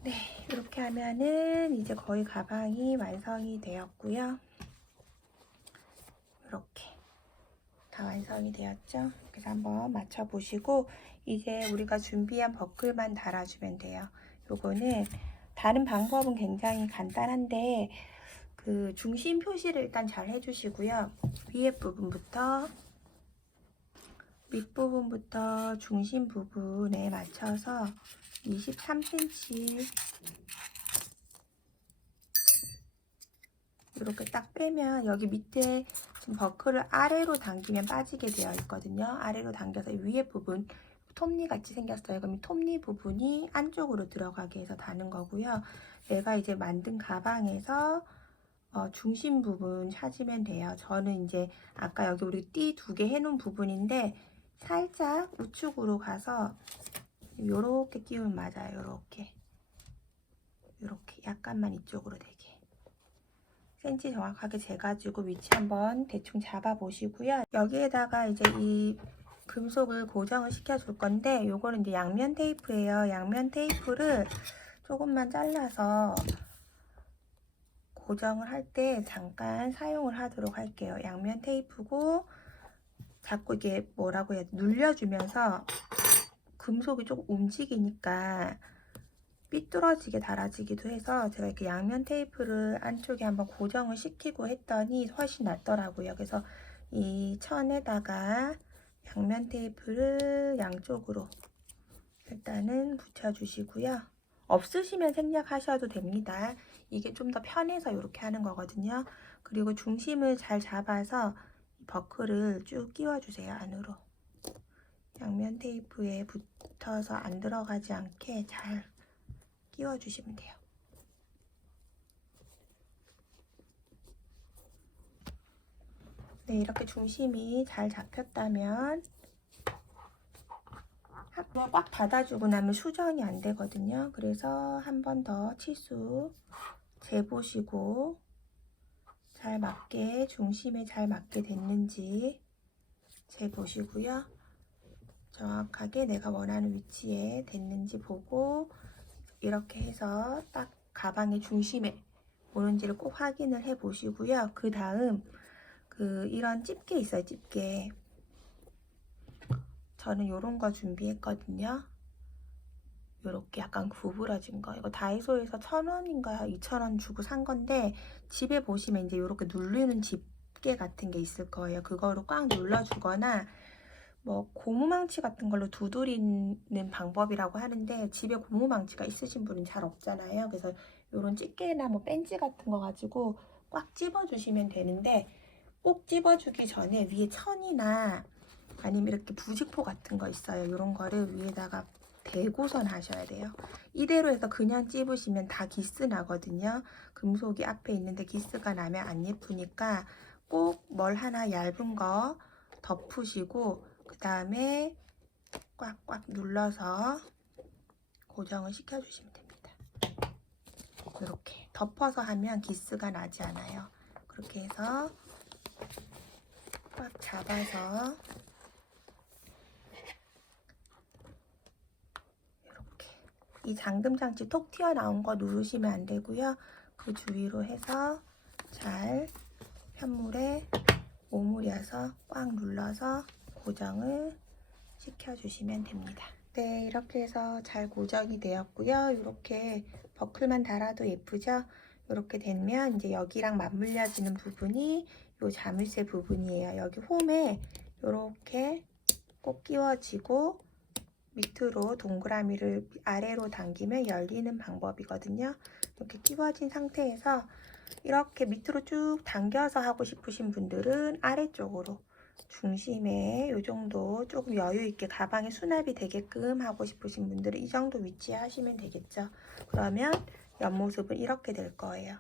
네, 이렇게 하면은 이제 거의 가방이 완성이 되었고요. 이렇게 다 완성이 되었죠? 그래서 한번 맞춰보시고 이제 우리가 준비한 버클만 달아주면 돼요. 요거는 다른 방법은 굉장히 간단한데 그 중심 표시를 일단 잘 해주시고요. 위에 부분부터 밑부분부터 중심 부분에 맞춰서 23cm 이렇게 딱 빼면 여기 밑에 지금 버클을 아래로 당기면 빠지게 되어 있거든요. 아래로 당겨서 위에 부분 톱니 같이 생겼어요. 그럼 이 톱니 부분이 안쪽으로 들어가게 해서 다는 거고요. 내가 이제 만든 가방에서 중심 부분 찾으면 돼요. 저는 이제 아까 여기 우리 띠 2개 해놓은 부분인데 살짝 우측으로 가서 요렇게 끼우면 맞아요. 요렇게 약간만 이쪽으로 되게 센치 정확하게 재가지고 위치 한번 대충 잡아 보시고요. 여기에다가 이제 이 금속을 고정을 시켜 줄 건데 요거는 이제 양면 테이프예요. 양면 테이프를 조금만 잘라서 고정을 할 때 잠깐 사용을 하도록 할게요. 양면 테이프고 자꾸 이게 뭐라고 해야 돼? 눌려주면서 금속이 조금 움직이니까 삐뚤어지게 달아지기도 해서 제가 이렇게 양면 테이프를 안쪽에 한번 고정을 시키고 했더니 훨씬 낫더라고요. 그래서 이 천에다가 양면 테이프를 양쪽으로 일단은 붙여주시고요. 없으시면 생략하셔도 됩니다. 이게 좀 더 편해서 이렇게 하는 거거든요. 그리고 중심을 잘 잡아서 버클을 쭉 끼워주세요. 안으로. 양면 테이프에 붙어서 안 들어가지 않게 잘 끼워주시면 돼요. 네, 이렇게 중심이 잘 잡혔다면 한번 꽉 닫아주고 나면 수정이 안 되거든요. 그래서 한 번 더 치수 재보시고 잘 맞게 중심에 잘 맞게 됐는지 재보시고요. 정확하게 내가 원하는 위치에 됐는지 보고 이렇게 해서 딱 가방의 중심에 오는지를 꼭 확인을 해 보시고요. 그 다음 이런 집게 있어요. 집게. 저는 이런 거 준비했거든요. 이렇게 약간 구부러진 거. 이거 다이소에서 1,000원인가 2,000원 주고 산 건데 집에 보시면 이제 이렇게 누르는 집게 같은 게 있을 거예요. 그거로 꽉 눌러주거나 뭐 고무망치 같은 걸로 두드리는 방법이라고 하는데 집에 고무망치가 있으신 분은 잘 없잖아요. 그래서 이런 집게나 뭐 벤치 같은 거 가지고 꽉 집어주시면 되는데 꼭 집어주기 전에 위에 천이나 아니면 이렇게 부직포 같은 거 있어요. 이런 거를 위에다가 대고선 하셔야 돼요. 이대로 해서 그냥 찝으시면 다 기스 나거든요. 금속이 앞에 있는데 기스가 나면 안 예쁘니까 꼭 뭘 하나 얇은 거 덮으시고 그 다음에 꽉꽉 눌러서 고정을 시켜주시면 됩니다. 이렇게 덮어서 하면 기스가 나지 않아요. 그렇게 해서 꽉 잡아서 이렇게 이 잠금장치 톡 튀어나온 거 누르시면 안 되고요. 그 주위로 해서 잘 편물에 오므려서 꽉 눌러서 고정을 시켜주시면 됩니다. 네, 이렇게 해서 잘 고정이 되었고요. 이렇게 버클만 달아도 예쁘죠? 이렇게 되면 이제 여기랑 맞물려지는 부분이 요 자물쇠 부분이에요. 여기 홈에 이렇게 꼭 끼워지고 밑으로 동그라미를 아래로 당기면 열리는 방법이거든요. 이렇게 끼워진 상태에서 이렇게 밑으로 쭉 당겨서 하고 싶으신 분들은 아래쪽으로 중심에 이 정도 조금 여유 있게 가방에 수납이 되게끔 하고 싶으신 분들은 이 정도 위치에 하시면 되겠죠. 그러면 옆모습은 이렇게 될 거예요.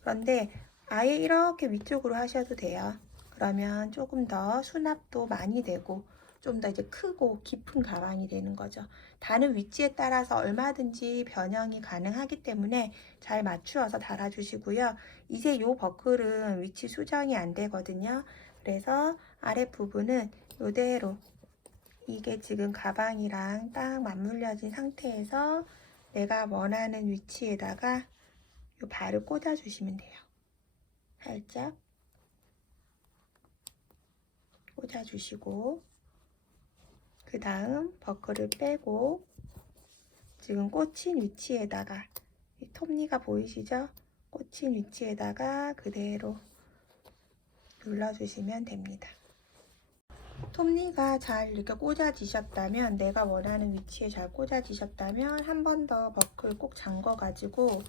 그런데 아예 이렇게 위쪽으로 하셔도 돼요. 그러면 조금 더 수납도 많이 되고 좀 더 이제 크고 깊은 가방이 되는 거죠. 다는 위치에 따라서 얼마든지 변형이 가능하기 때문에 잘 맞추어서 달아주시고요. 이제 이 버클은 위치 수정이 안 되거든요. 그래서 아랫부분은 이대로 이게 지금 가방이랑 딱 맞물려진 상태에서 내가 원하는 위치에다가 이 발을 꽂아주시면 돼요. 살짝 꽂아주시고 그 다음 버클을 빼고 지금 꽂힌 위치에다가 이 톱니가 보이시죠? 꽂힌 위치에다가 그대로 눌러주시면 됩니다. 톱니가 잘 이렇게 꽂아지셨다면, 내가 원하는 위치에 잘 꽂아지셨다면 한 번 더 버클 꼭 잠궈 가지고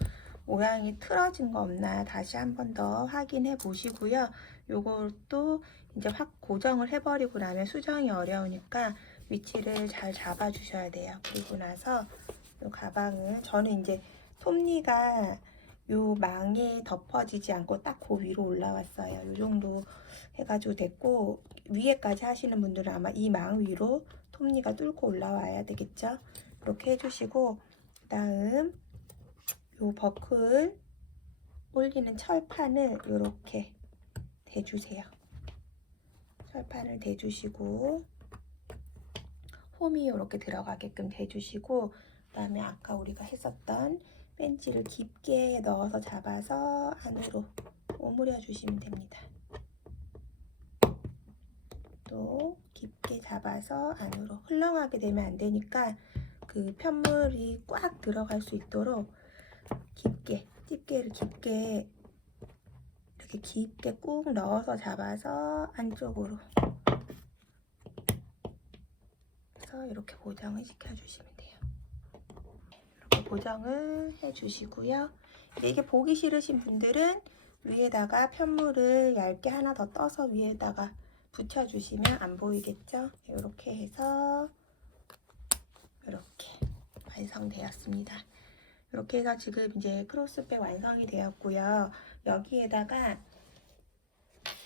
모양이 틀어진 거 없나 다시 한 번 더 확인해 보시고요. 요것도 이제 확 고정을 해버리고 나면 수정이 어려우니까 위치를 잘 잡아 주셔야 돼요. 그리고 나서 요 가방을, 저는 이제 톱니가 요 망에 덮어지지 않고 딱 그 위로 올라왔어요. 요 정도 해가지고 됐고, 위에까지 하시는 분들은 아마 이 망 위로 톱니가 뚫고 올라와야 되겠죠. 이렇게 해주시고, 그 다음 요 버클 올리는 철판을 이렇게 대주세요. 철판을 대주시고 홈이 이렇게 들어가게끔 대주시고, 그 다음에 아까 우리가 했었던 벤치를 깊게 넣어서 잡아서 안으로 오므려 주시면 됩니다. 또 깊게 잡아서 안으로, 흘렁하게 되면 안 되니까 그 편물이 꽉 들어갈 수 있도록 깊게, 집게를 깊게 이렇게 깊게 꾹 넣어서 잡아서 안쪽으로 해서 이렇게 고정을 시켜주시면 돼요. 이렇게 고정을 해주시고요. 이게 보기 싫으신 분들은 위에다가 편물을 얇게 하나 더 떠서 위에다가 붙여주시면 안 보이겠죠? 이렇게 해서 이렇게 완성되었습니다. 이렇게 해서 지금 이제 크로스백 완성이 되었고요. 여기에다가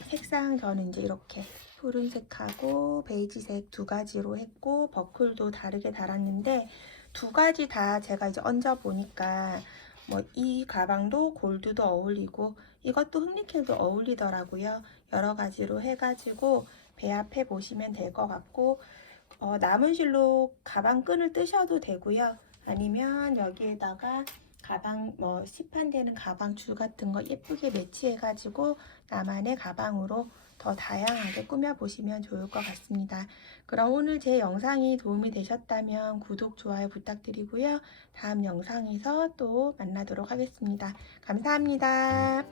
색상 저는 이제 이렇게 푸른색하고 베이지색 두 가지로 했고, 버클도 다르게 달았는데 두 가지 다 제가 이제 얹어 보니까 뭐 이 가방도 골드도 어울리고 이것도 흑니켈도 어울리더라고요. 여러 가지로 해가지고 배합해 보시면 될 것 같고, 남은 실로 가방 끈을 뜨셔도 되고요. 아니면 여기에다가 가방 뭐 시판되는 가방 줄 같은 거 예쁘게 매치해 가지고 나만의 가방으로 더 다양하게 꾸며 보시면 좋을 것 같습니다. 그럼 오늘 제 영상이 도움이 되셨다면 구독, 좋아요 부탁드리고요. 다음 영상에서 또 만나도록 하겠습니다. 감사합니다.